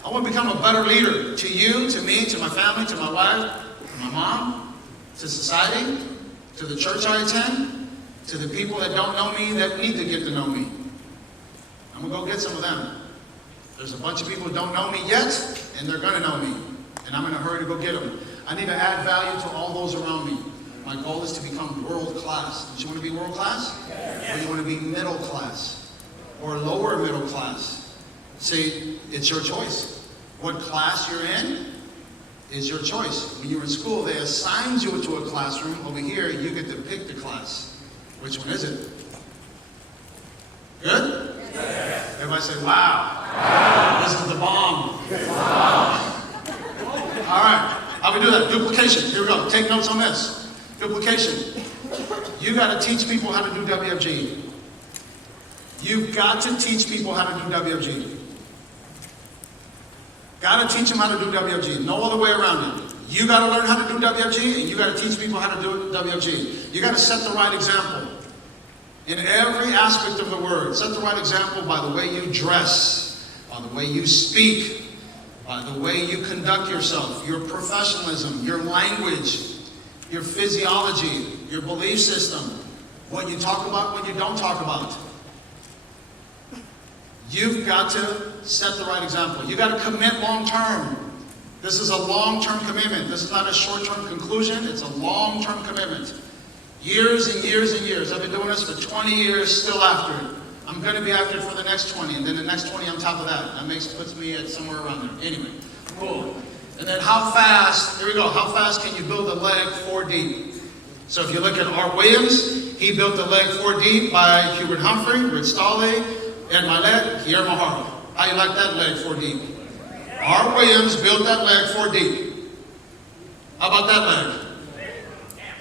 I want to become a better leader to you, to me, to my family, to my wife, to my mom, to society, to the church I attend, to the people that don't know me that need to get to know me. I'm going to go get some of them. There's a bunch of people who don't know me yet, and they're going to know me. And I'm in a hurry to go get them. I need to add value to all those around me. My goal is to become world class. Do you want to be world class? Yes. Or you want to be middle class? Or lower middle class? See, it's your choice. What class you're in is your choice. When you were in school, they assigned you to a classroom. Over here, you get to pick the class. Which one is it? Good? Yes. Everybody say, wow. Wow. This is the bomb. Wow. All right. How do we do that? Duplication. Here we go. Take notes on this. Duplication. You got to teach people how to do WFG. You've got to teach people how to do WFG. Got to teach them how to do WFG. No other way around it. You got to learn how to do WFG, and you got to teach people how to do WFG. You got to set the right example in every aspect of the word. Set the right example by the way you dress, by the way you speak, by the way you conduct yourself, your professionalism, your language, your physiology, your belief system, what you talk about, what you don't talk about. You've got to set the right example. You've got to commit long term. This is a long-term commitment. This is not a short-term conclusion. It's a long-term commitment. Years and years and years. I've been doing this for 20 years, still after it. I'm going to be after it for the next 20, and then the next 20 on top of that. That puts me at somewhere around there. Anyway, cool. And then how fast, here we go, how fast can you build a leg 4 deep? So if you look at Art Williams, he built the leg 4 deep by Hubert Humphrey, Rich Stolle, and my leg, Guillermo Haro. How you like that leg 4 deep? Art Williams built that leg 4 deep. How about that leg?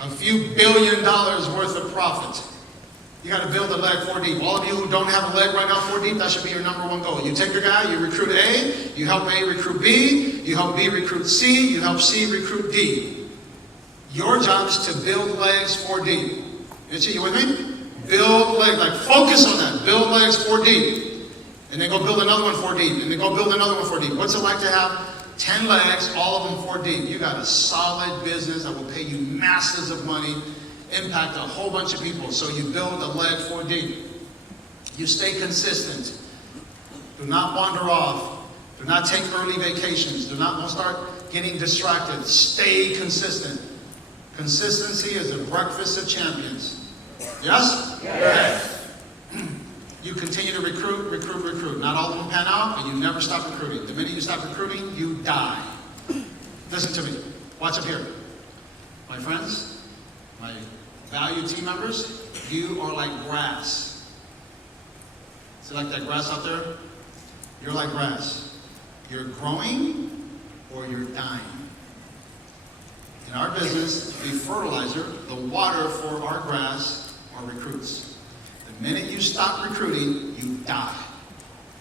A few $1 billion worth of profit. You got to build a leg 4 deep. All of you who don't have a leg right now 4 deep, that should be your #1 goal. You take your guy, you recruit A, you help A recruit B, you help B recruit C, you help C recruit D. Your job is to build legs 4 deep. You with me? Build legs, like focus on that. Build legs 4 deep. And then go build another one 4 deep. And then go build another one 4 deep. What's it like to have 10 legs, all of them 4 deep? You got a solid business that will pay you masses of money, impact a whole bunch of people. So you build a leg 4 deep. You stay consistent. Do not wander off. Do not take early vacations. Don't start getting distracted. Stay consistent. Consistency is the breakfast of champions. Yes? Yes. You continue to recruit, recruit, recruit. Not all of them pan out, but you never stop recruiting. The minute you stop recruiting, you die. Listen to me. Watch up here. My friends, my valued team members, you are like grass. See like that grass out there? You're like grass. You're growing or you're dying. In our business, the fertilizer, the water for our grass are recruits. The minute you stop recruiting, you die.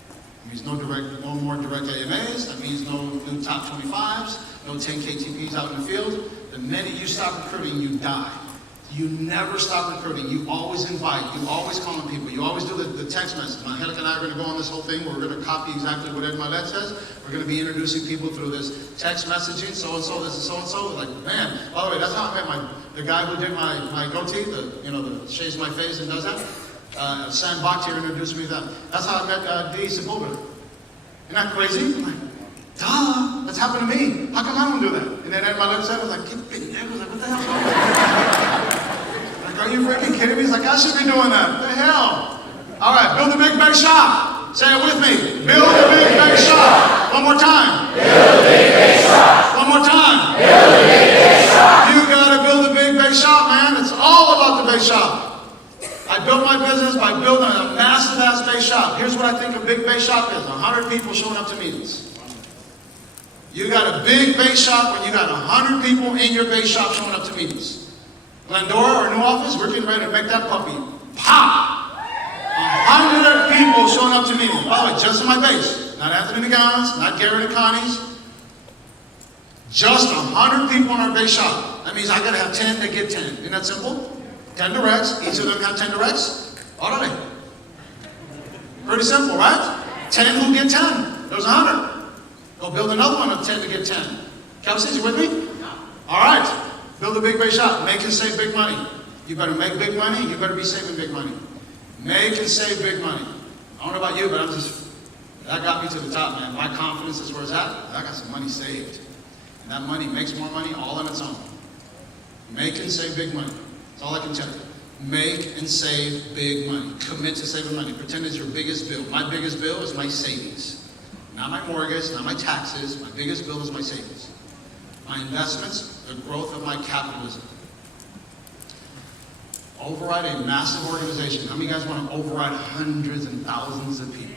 That means no more direct AMAs. That means no new top 25s, no 10 KTPs out in the field. The minute you stop recruiting, you die. You never stop recruiting. You always invite. You always call on people. You always do the text message. Angelica and I are going to go on this whole thing where we're going to copy exactly what Ed Milet says. We're going to be introducing people through this text messaging. So-and-so, this is so-and-so. Like, man, by the way, that's how I met the guy who did my goatee, the shaves my face and does that. Sam Bakhtiar introduced me to that. That's how I met D. Sepulveda. Isn't that crazy? I'm like, duh, that's happened to me. How come I don't do that? And then Ed Milet said, I was like, I was like, what the hell's wrong with you? Are you freaking kidding me? He's like, I should be doing that. What the hell? All right, build a big base shop. Say it with me. Build a big base shop. One more time. Build a big base shop. One more time. Build a big base shop. You gotta build a big base shop, man. It's all about the base shop. I built my business by building a massive ass base shop. Here's what I think a big base shop is. 100 people showing up to meetings. You got a big base shop when you got 100 people in your base shop showing up to meetings. Glendora, our new office, we're getting ready to make that puppy pop. 100 people showing up to meetings. By the way, just in my base. Not Anthony McGowan's, not Garrett and Connie's. Just 100 people in our base shop. That means I gotta have 10 that get 10. Isn't that simple? 10 directs. Each of them have 10 directs. All right. Pretty simple, right? 10 who get 10. There's 100. Go build another one of 10 to get 10. Kelsey, you with me? All right. Build a big base shop. Make and save big money. You better make big money. You better be saving big money. Make and save big money. I don't know about you, but that got me to the top, man. My confidence is where it's at. I got some money saved. And that money makes more money all on its own. Make and save big money. That's all I can tell you. Make and save big money. Commit to saving money. Pretend it's your biggest bill. My biggest bill is my savings. Not my mortgage, not my taxes. My biggest bill is my savings. My investments, the growth of my capitalism. Override a massive organization. How many of you guys want to override hundreds and thousands of people?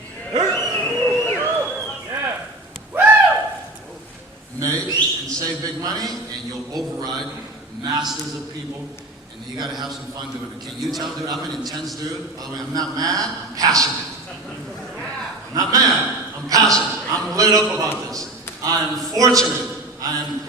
Yeah. Make and save big money, and you'll override masses of people, and you got to have some fun doing it. Can you tell, dude, I'm an intense dude? By the way, I'm not mad, I'm passionate. I'm not mad, I'm passionate. I'm lit up about this. I am fortunate. I am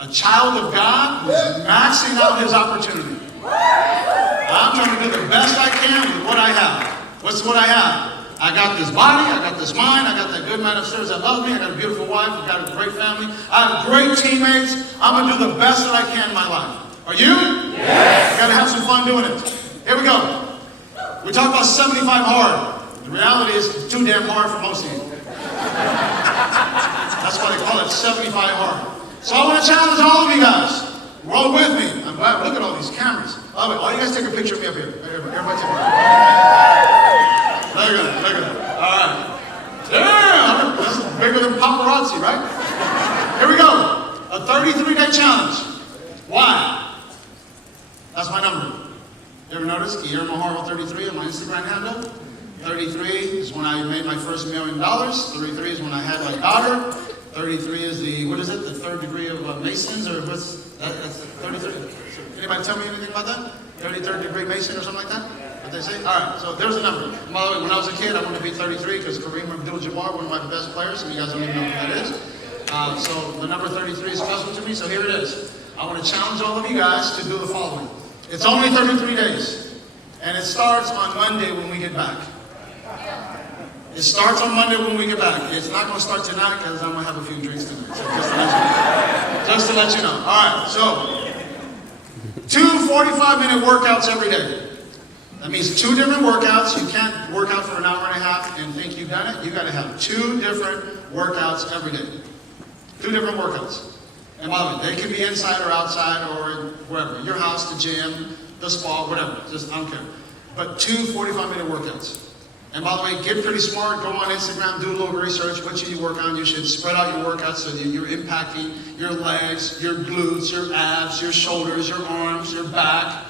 a child of God who's maxing out his opportunity. I'm trying to do the best I can with what I have. What's what I have? I got this body, I got this mind, I got that good man upstairs that loves me, I got a beautiful wife, I've got a great family, I have great teammates. I'm going to do the best that I can in my life. Are you? Yes. You got to have some fun doing it. Here we go. We talk about 75 hard. The reality is it's too damn hard for most of you. That's why they call it 75 hard. So I want to challenge all of you guys. Roll with me. I'm glad. Look at all these cameras. All you guys take a picture of me up here. Everybody take a picture. Look at that. Look at that. All right. Damn. This is bigger than paparazzi, right? Here we go. A 33-day challenge. Why? That's my number. You ever notice? Guillermo Haro 33 on my Instagram handle. 33 is when I made my first $1 million. 33 is when I had my daughter. 33 is the third degree of Masons, or what's that? That's 33. Anybody tell me anything about that? 33rd degree Mason or something like that? What they say? All right, so there's a number. And by the way, when I was a kid, I wanted to be 33 because Kareem Abdul-Jabbar, one of my best players, and you guys don't even know who that is. So the number 33 is special to me, so here it is. I want to challenge all of you guys to do the following. It's only 33 days, and it starts on Monday when we get back. It starts on Monday when we get back. It's not going to start tonight because I'm going to have a few drinks tonight. So just to let you know. All right, so 2 45-minute workouts every day. That means 2 different workouts. You can't work out for an hour and a half and think you've done it. You got to have 2 different workouts every day. 2 different workouts. And by the way, they can be inside or outside or wherever. Your house, the gym, the spa, whatever. Just, I don't care. But 2 45-minute workouts. And by the way, get pretty smart. Go on Instagram, do a little research. What should you work on? You should spread out your workouts so that you're impacting your legs, your glutes, your abs, your shoulders, your arms, your back,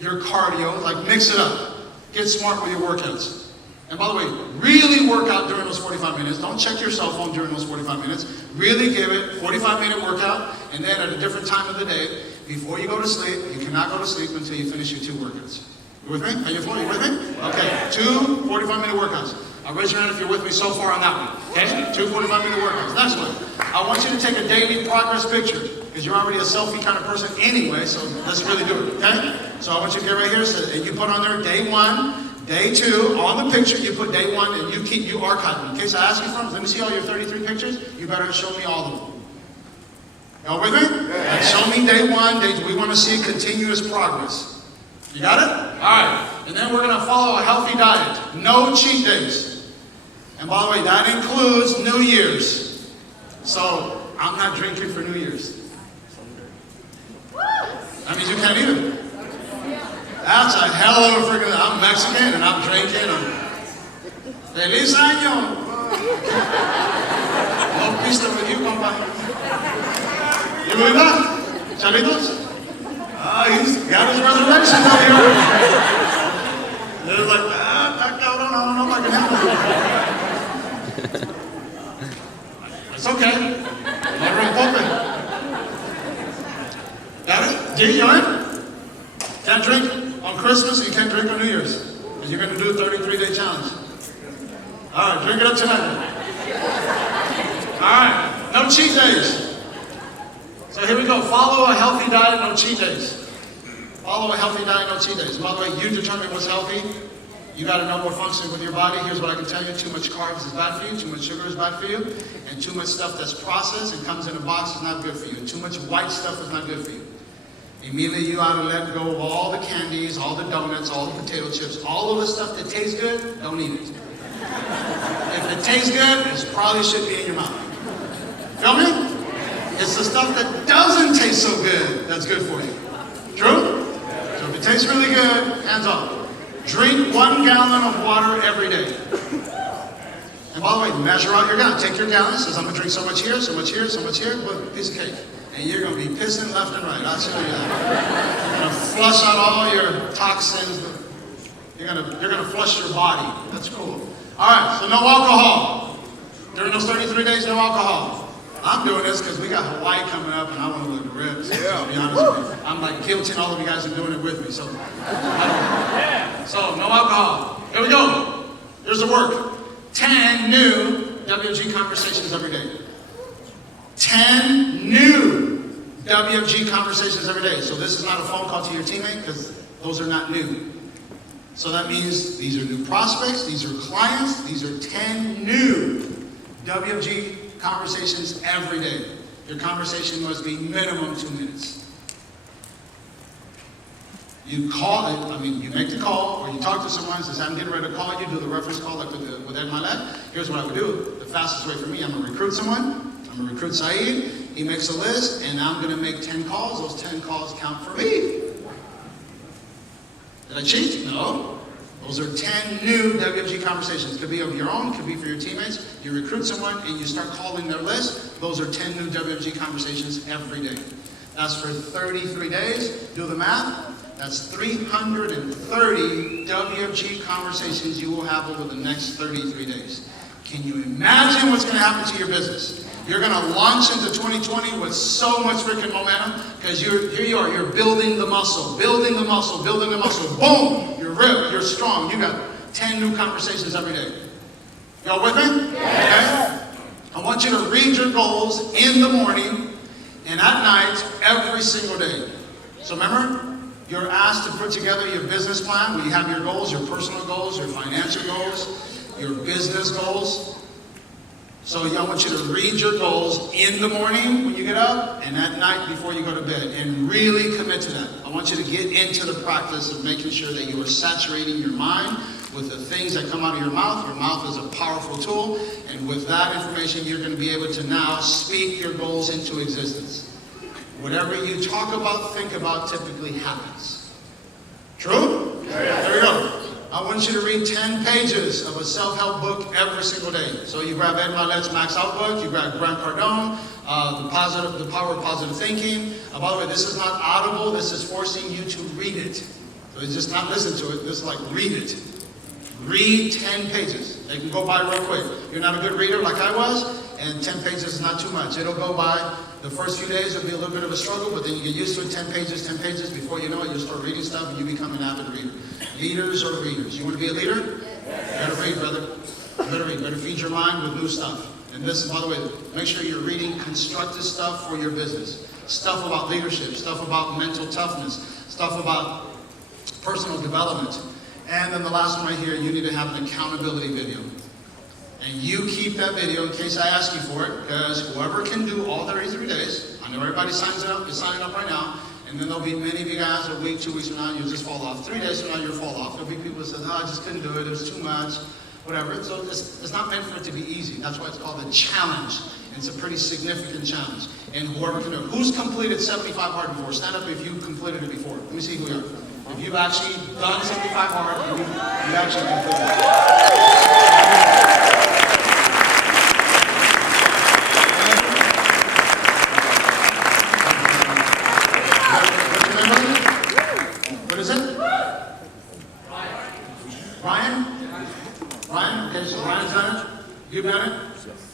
your cardio. Like, mix it up. Get smart with your workouts. And by the way, really work out during those 45 minutes. Don't check your cell phone during those 45 minutes. Really give it 45-minute workout, and then at a different time of the day, before you go to sleep, you cannot go to sleep until you finish your 2 workouts. You with me? Are you with me? Okay, 2 45-minute workouts. I'll raise your hand if you're with me so far on that one. Okay? 2 45-minute workouts. Next one. I want you to take a daily progress picture. because you're already a selfie kind of person anyway, so let's really do it, okay? So I want you to get right here, and you put on there day 1, day 2, on the picture you put day 1, and you archive them. In case I ask you for them, let me see all your 33 pictures, you better show me all of them. Y'all with me? Yeah. Show me day 1, day 2. We want to see continuous progress. You got it? All right. And then we're going to follow a healthy diet. No cheat days. And by the way, that includes New Year's. So I'm not drinking for New Year's. That means you can't either. That's a hell of a freaking... I'm Mexican and I'm drinking. Feliz año. No pista with you, compa. You believe that? Chavitos? He's got his resurrection out here. They're like, that cabrón, I don't know if I can handle it. It's okay. Never open. Got it? G, you in? Can't drink on Christmas and you can't drink on New Year's. Because you're going to do a 33-day challenge. All right, drink it up tonight. All right, no cheat days. So here we go. Follow a healthy diet, no cheat days. Follow a healthy diet, no cheat days. By the way, you determine what's healthy. You got to know what's functioning with your body. Here's what I can tell you. Too much carbs is bad for you. Too much sugar is bad for you. And too much stuff that's processed and comes in a box is not good for you. Too much white stuff is not good for you. Immediately you ought to let go of all the candies, all the donuts, all the potato chips, all of the stuff that tastes good, don't eat it. If it tastes good, it probably should be in your mouth. Feel me? It's the stuff that doesn't taste so good that's good for you. True? So if it tastes really good, hands off. Drink 1 gallon of water every day. And by the way, measure out your gallon. Take your gallon, says I'm going to drink so much here, so much here, so much here, put a piece of cake. And you're going to be pissing left and right. I'll show you that. You're going to flush out all your toxins. You're going to flush your body. That's cool. All right, so no alcohol. During those 33 days, no alcohol. I'm doing this because we got Hawaii coming up and I want to look ripped. Yeah. To be honest with you. I'm like guilting all of you guys and doing it with me. So, no alcohol. Here we go. Here's the work. 10 new WFG conversations every day. 10 new WFG conversations every day. So this is not a phone call to your teammate because those are not new. So that means these are new prospects, these are clients, these are 10 new WFG conversations every day. Your conversation must be minimum 2 minutes. You call it, you make the call, or you talk to someone and says, I'm getting ready to call you, do the reference call like with Ed Milet. Here's what I would do. The fastest way for me, I'm going to recruit someone. I'm going to recruit Saeed. He makes a list, and I'm going to make 10 calls. Those 10 calls count for me. Did I cheat? No. Those are 10 new WFG conversations. Could be of your own, could be for your teammates. You recruit someone and you start calling their list. Those are 10 new WFG conversations every day. That's for 33 days. Do the math. That's 330 WFG conversations you will have over the next 33 days. Can you imagine what's going to happen to your business? You're going to launch into 2020 with so much freaking momentum because here you are, you're building the muscle, building the muscle, building the muscle. Boom! You're ripped, you're strong. You got 10 new conversations every day. Y'all with me? Yes. Okay? I want you to read your goals in the morning and at night every single day. So remember, you're asked to put together your business plan where you have your goals, your personal goals, your financial goals, your business goals. So I want you to read your goals in the morning when you get up and at night before you go to bed and really commit to that. I want you to get into the practice of making sure that you are saturating your mind with the things that come out of your mouth. Your mouth is a powerful tool, and with that information you're going to be able to now speak your goals into existence. Whatever you talk about, think about, typically happens. True? There we go. I want you to read 10 pages of a self-help book every single day. So you grab Ed Milet's Max Out book, you grab Grant Cardone, the Power of Positive Thinking. By the way, this is not audible, this is forcing you to read it. So it's just not listen to it, this is like read it. Read 10 pages. They can go by real quick. You're not a good reader like I was, and 10 pages is not too much. It'll go by. The first few days will be a little bit of a struggle, but then you get used to it. 10 pages. Before you know it, you'll start reading stuff and you become an avid reader. Leaders are readers. You want to be a leader? You better read, brother. You better read. Better feed your mind with new stuff. And this, by the way, make sure you're reading constructive stuff for your business. stuff about leadership, stuff about mental toughness, stuff about personal development. And then the last one right here, you need to have an accountability video. And you keep that video in case I ask you for it, because whoever can do all 33 days, I know everybody signs up, you're signing up right now, and then there'll be many of you guys a week, 2 weeks from now, you'll just fall off. 3 days from now, you'll fall off. There'll be people who say, oh, I just couldn't do it, it was too much, whatever. So it's not meant for it to be easy. That's why it's called a challenge. It's a pretty significant challenge. And whoever can do it. Who's completed 75 hard before? Stand up if you completed it before. Let me see who you are. If you've actually done 75 hard, and you actually completed it. You've done it?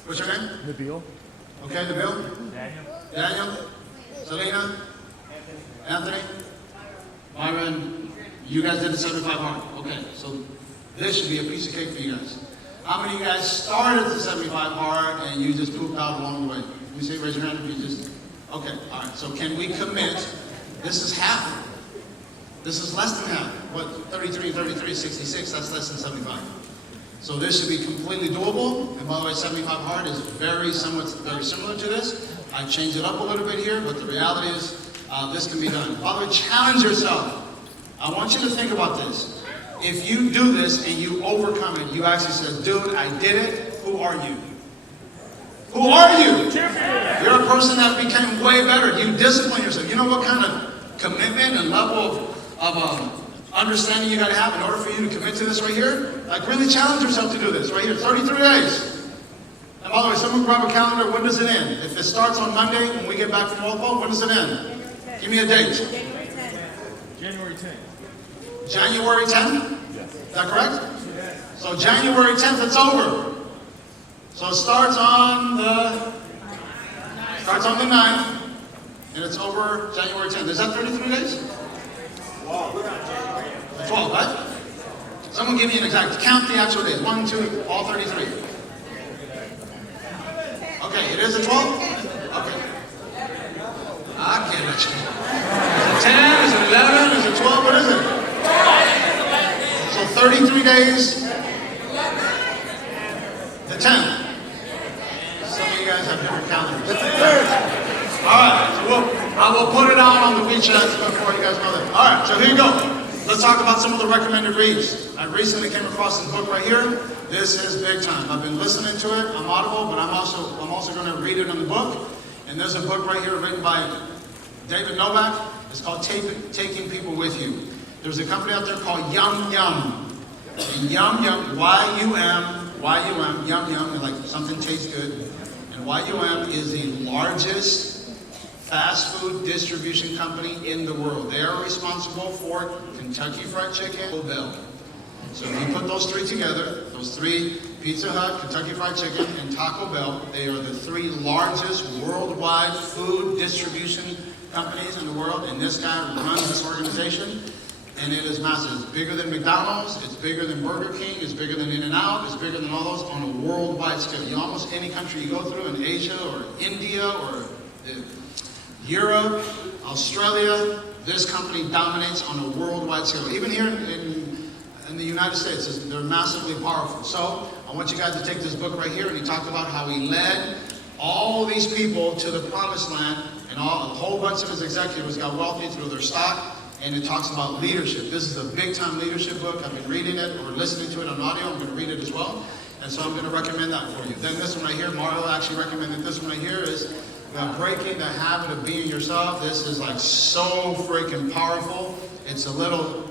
What's your name? Nabil. Okay, Nabil. Daniel. Selena. Anthony. Myron. You guys did the 75 hard. Okay, so this should be a piece of cake for you guys. How many of you guys started the 75 hard and you just pooped out along the way? Let me see, raise your hand if you just, okay, all right. So can we commit, this is half. This is less than half. What, 33, 33, 66, that's less than 75. So this should be completely doable. And by the way, 75 hard is very similar to this. I changed it up a little bit here, but the reality is this can be done. By the way, challenge yourself. I want you to think about this. If you do this and you overcome it, you actually say, dude, I did it. Who are you? Who are you? You're a person that became way better. You discipline yourself. You know what kind of commitment and level of understanding you got to have in order for you to commit to this right here? Like really challenge yourself to do this right here. 33 days. And by the way, someone grab a calendar. When does it end? If it starts on Monday when we get back from Walpole, when does it end? Give me a date. January 10th. January 10th? Yes. Is that correct? Yes. So January 10th, it's over. So it starts on the 9th, and it's over January 10th. Is that 33 days? 12, right? Someone give me an exact, count the actual days. 1, 2, all 33. Okay, it is a 12? Okay. I get it. Is it 10? Is it 11? Is it 12? What is it? So 33 days. The 10th. Some of you guys have different calendars. Alright, so I will put it out on the WeChat before you guys know that. Alright, so here you go. Let's talk about some of the recommended reads. I recently came across this book right here. This is big time. I've been listening to it. I'm Audible, but I'm also going to read it in the book. And there's a book right here written by David Novak. It's called Taking People With You. There's a company out there called Yum Yum. And Yum Yum, Y-U-M, Yum Yum, like something tastes good. And YUM is the largest fast food distribution company in the world. They are responsible for Kentucky Fried Chicken, Taco Bell. So if you put those three together, those three, Pizza Hut, Kentucky Fried Chicken, and Taco Bell, they are the three largest worldwide food distribution companies in the world. And this guy runs this organization, and it is massive. It's bigger than McDonald's, it's bigger than Burger King, it's bigger than In-N-Out, it's bigger than all those on a worldwide scale. You almost any country you go through in Asia or India or Europe, Australia, this company dominates on a worldwide scale. Even here in the United States, they're massively powerful. So I want you guys to take this book right here, and he talked about how he led all these people to the promised land, and a whole bunch of his executives got wealthy through their stock, and it talks about leadership. This is a big-time leadership book. I've been reading it or listening to it on audio. I'm going to read it as well, and so I'm going to recommend that for you. Then this one right here, Mario actually recommended this one right here is breaking the habit of being yourself. This is like so freaking powerful. It's a little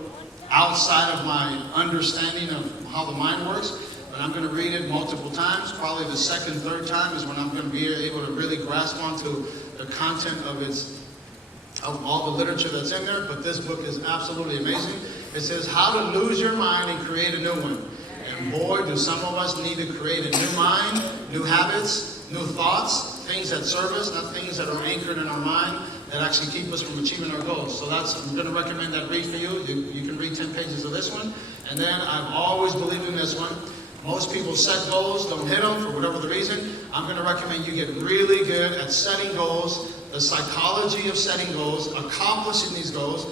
outside of my understanding of how the mind works, but I'm going to read it multiple times. Probably the second, third time is when I'm going to be able to really grasp onto the content of all the literature that's in there. But this book is absolutely amazing. It says how to lose your mind and create a new one. And boy, do some of us need to create a new mind, new habits, new thoughts, things that serve us, not things that are anchored in our mind that actually keep us from achieving our goals. So I'm going to recommend that read for you. You can read 10 pages of this one. And then I've always believed in this one. Most people set goals, don't hit them for whatever the reason. I'm going to recommend you get really good at setting goals the psychology of setting goals, accomplishing these goals.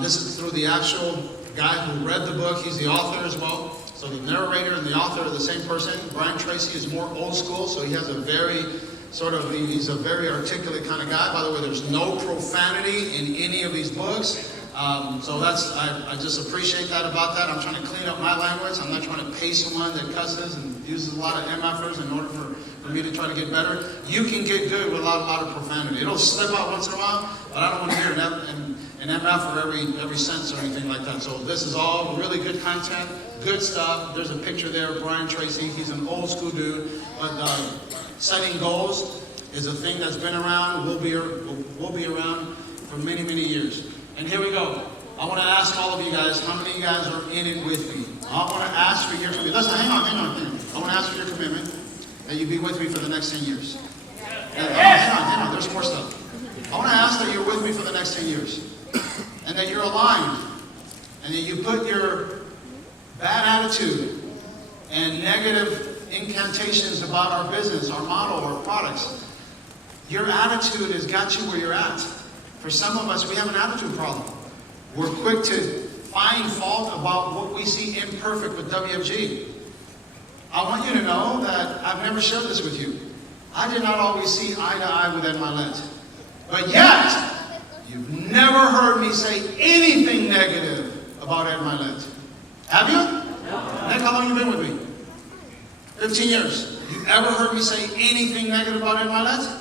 This is through the actual guy who read the book. He's the author as well. So the narrator and the author are the same person. Brian Tracy is more old school, so he has a very he's a very articulate kind of guy. By the way, there's no profanity in any of these books. So I just appreciate that about that. I'm trying to clean up my language. I'm not trying to pay someone that cusses and uses a lot of MFers in order for me to try to get better. You can get good without a lot of profanity. It'll slip out once in a while, but I don't want to hear an MF for every sentence or anything like that. So this is all really good content, good stuff. There's a picture there of Brian Tracy. He's an old school dude, but setting goals is a thing that's been around, will be around for many, many years. And here we go. I want to ask all of you guys, how many of you guys are in it with me? I want to ask for your commitment. Listen, hang on. I want to ask for your commitment that you be with me for the next 10 years. Hang on, there's more stuff. I want to ask that you're with me for the next 10 years. And that you're aligned. And that you put your bad attitude and negative incantations about our business, our model, our products. Your attitude has got you where you're at. For some of us, we have an attitude problem. We're quick to find fault about what we see imperfect with WFG. I want you to know that I've never shared this with you. I did not always see eye to eye with Ed Milet. But yet, you've never heard me say anything negative about Ed Milet. Have you? No. Nick, how long have you been with me? 15 years. Have you ever heard me say anything negative about Ed Milet?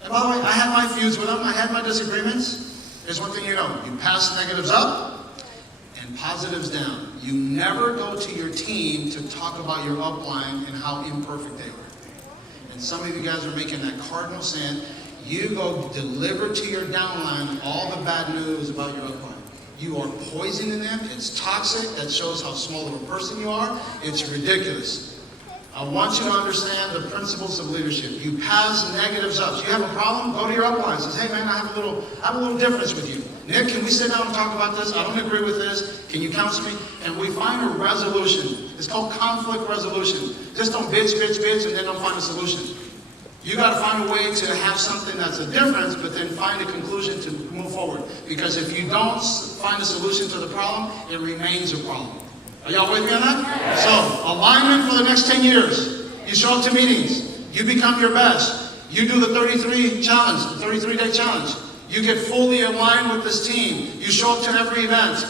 And by the way, I had my feuds with him. I had my disagreements. There's one thing you know. You pass negatives up and positives down. You never go to your team to talk about your upline and how imperfect they are. And some of you guys are making that cardinal sin. You go deliver to your downline all the bad news about your upline. You are poisoning them. It's toxic. That shows how small of a person you are. It's ridiculous. I want you to understand the principles of leadership. You pass negatives up. So you have a problem? Go to your upline and say, hey man, I have a little difference with you. Nick, can we sit down and talk about this? I don't agree with this. Can you counsel me? And we find a resolution. It's called conflict resolution. Just don't bitch, and then don't find a solution. You got to find a way to have something that's a difference, but then find a conclusion to move forward. Because if you don't find a solution to the problem, it remains a problem. Are y'all with me on that? So, alignment for the next 10 years. You show up to meetings. You become your best. You do the 33 challenge, the 33-day challenge. You get fully aligned with this team. You show up to every event.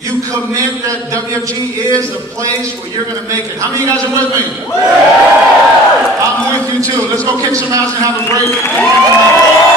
You commit that WFG is the place where you're going to make it. How many of you guys are with me? I'm with you too. Let's go kick some ass and have a great weekend.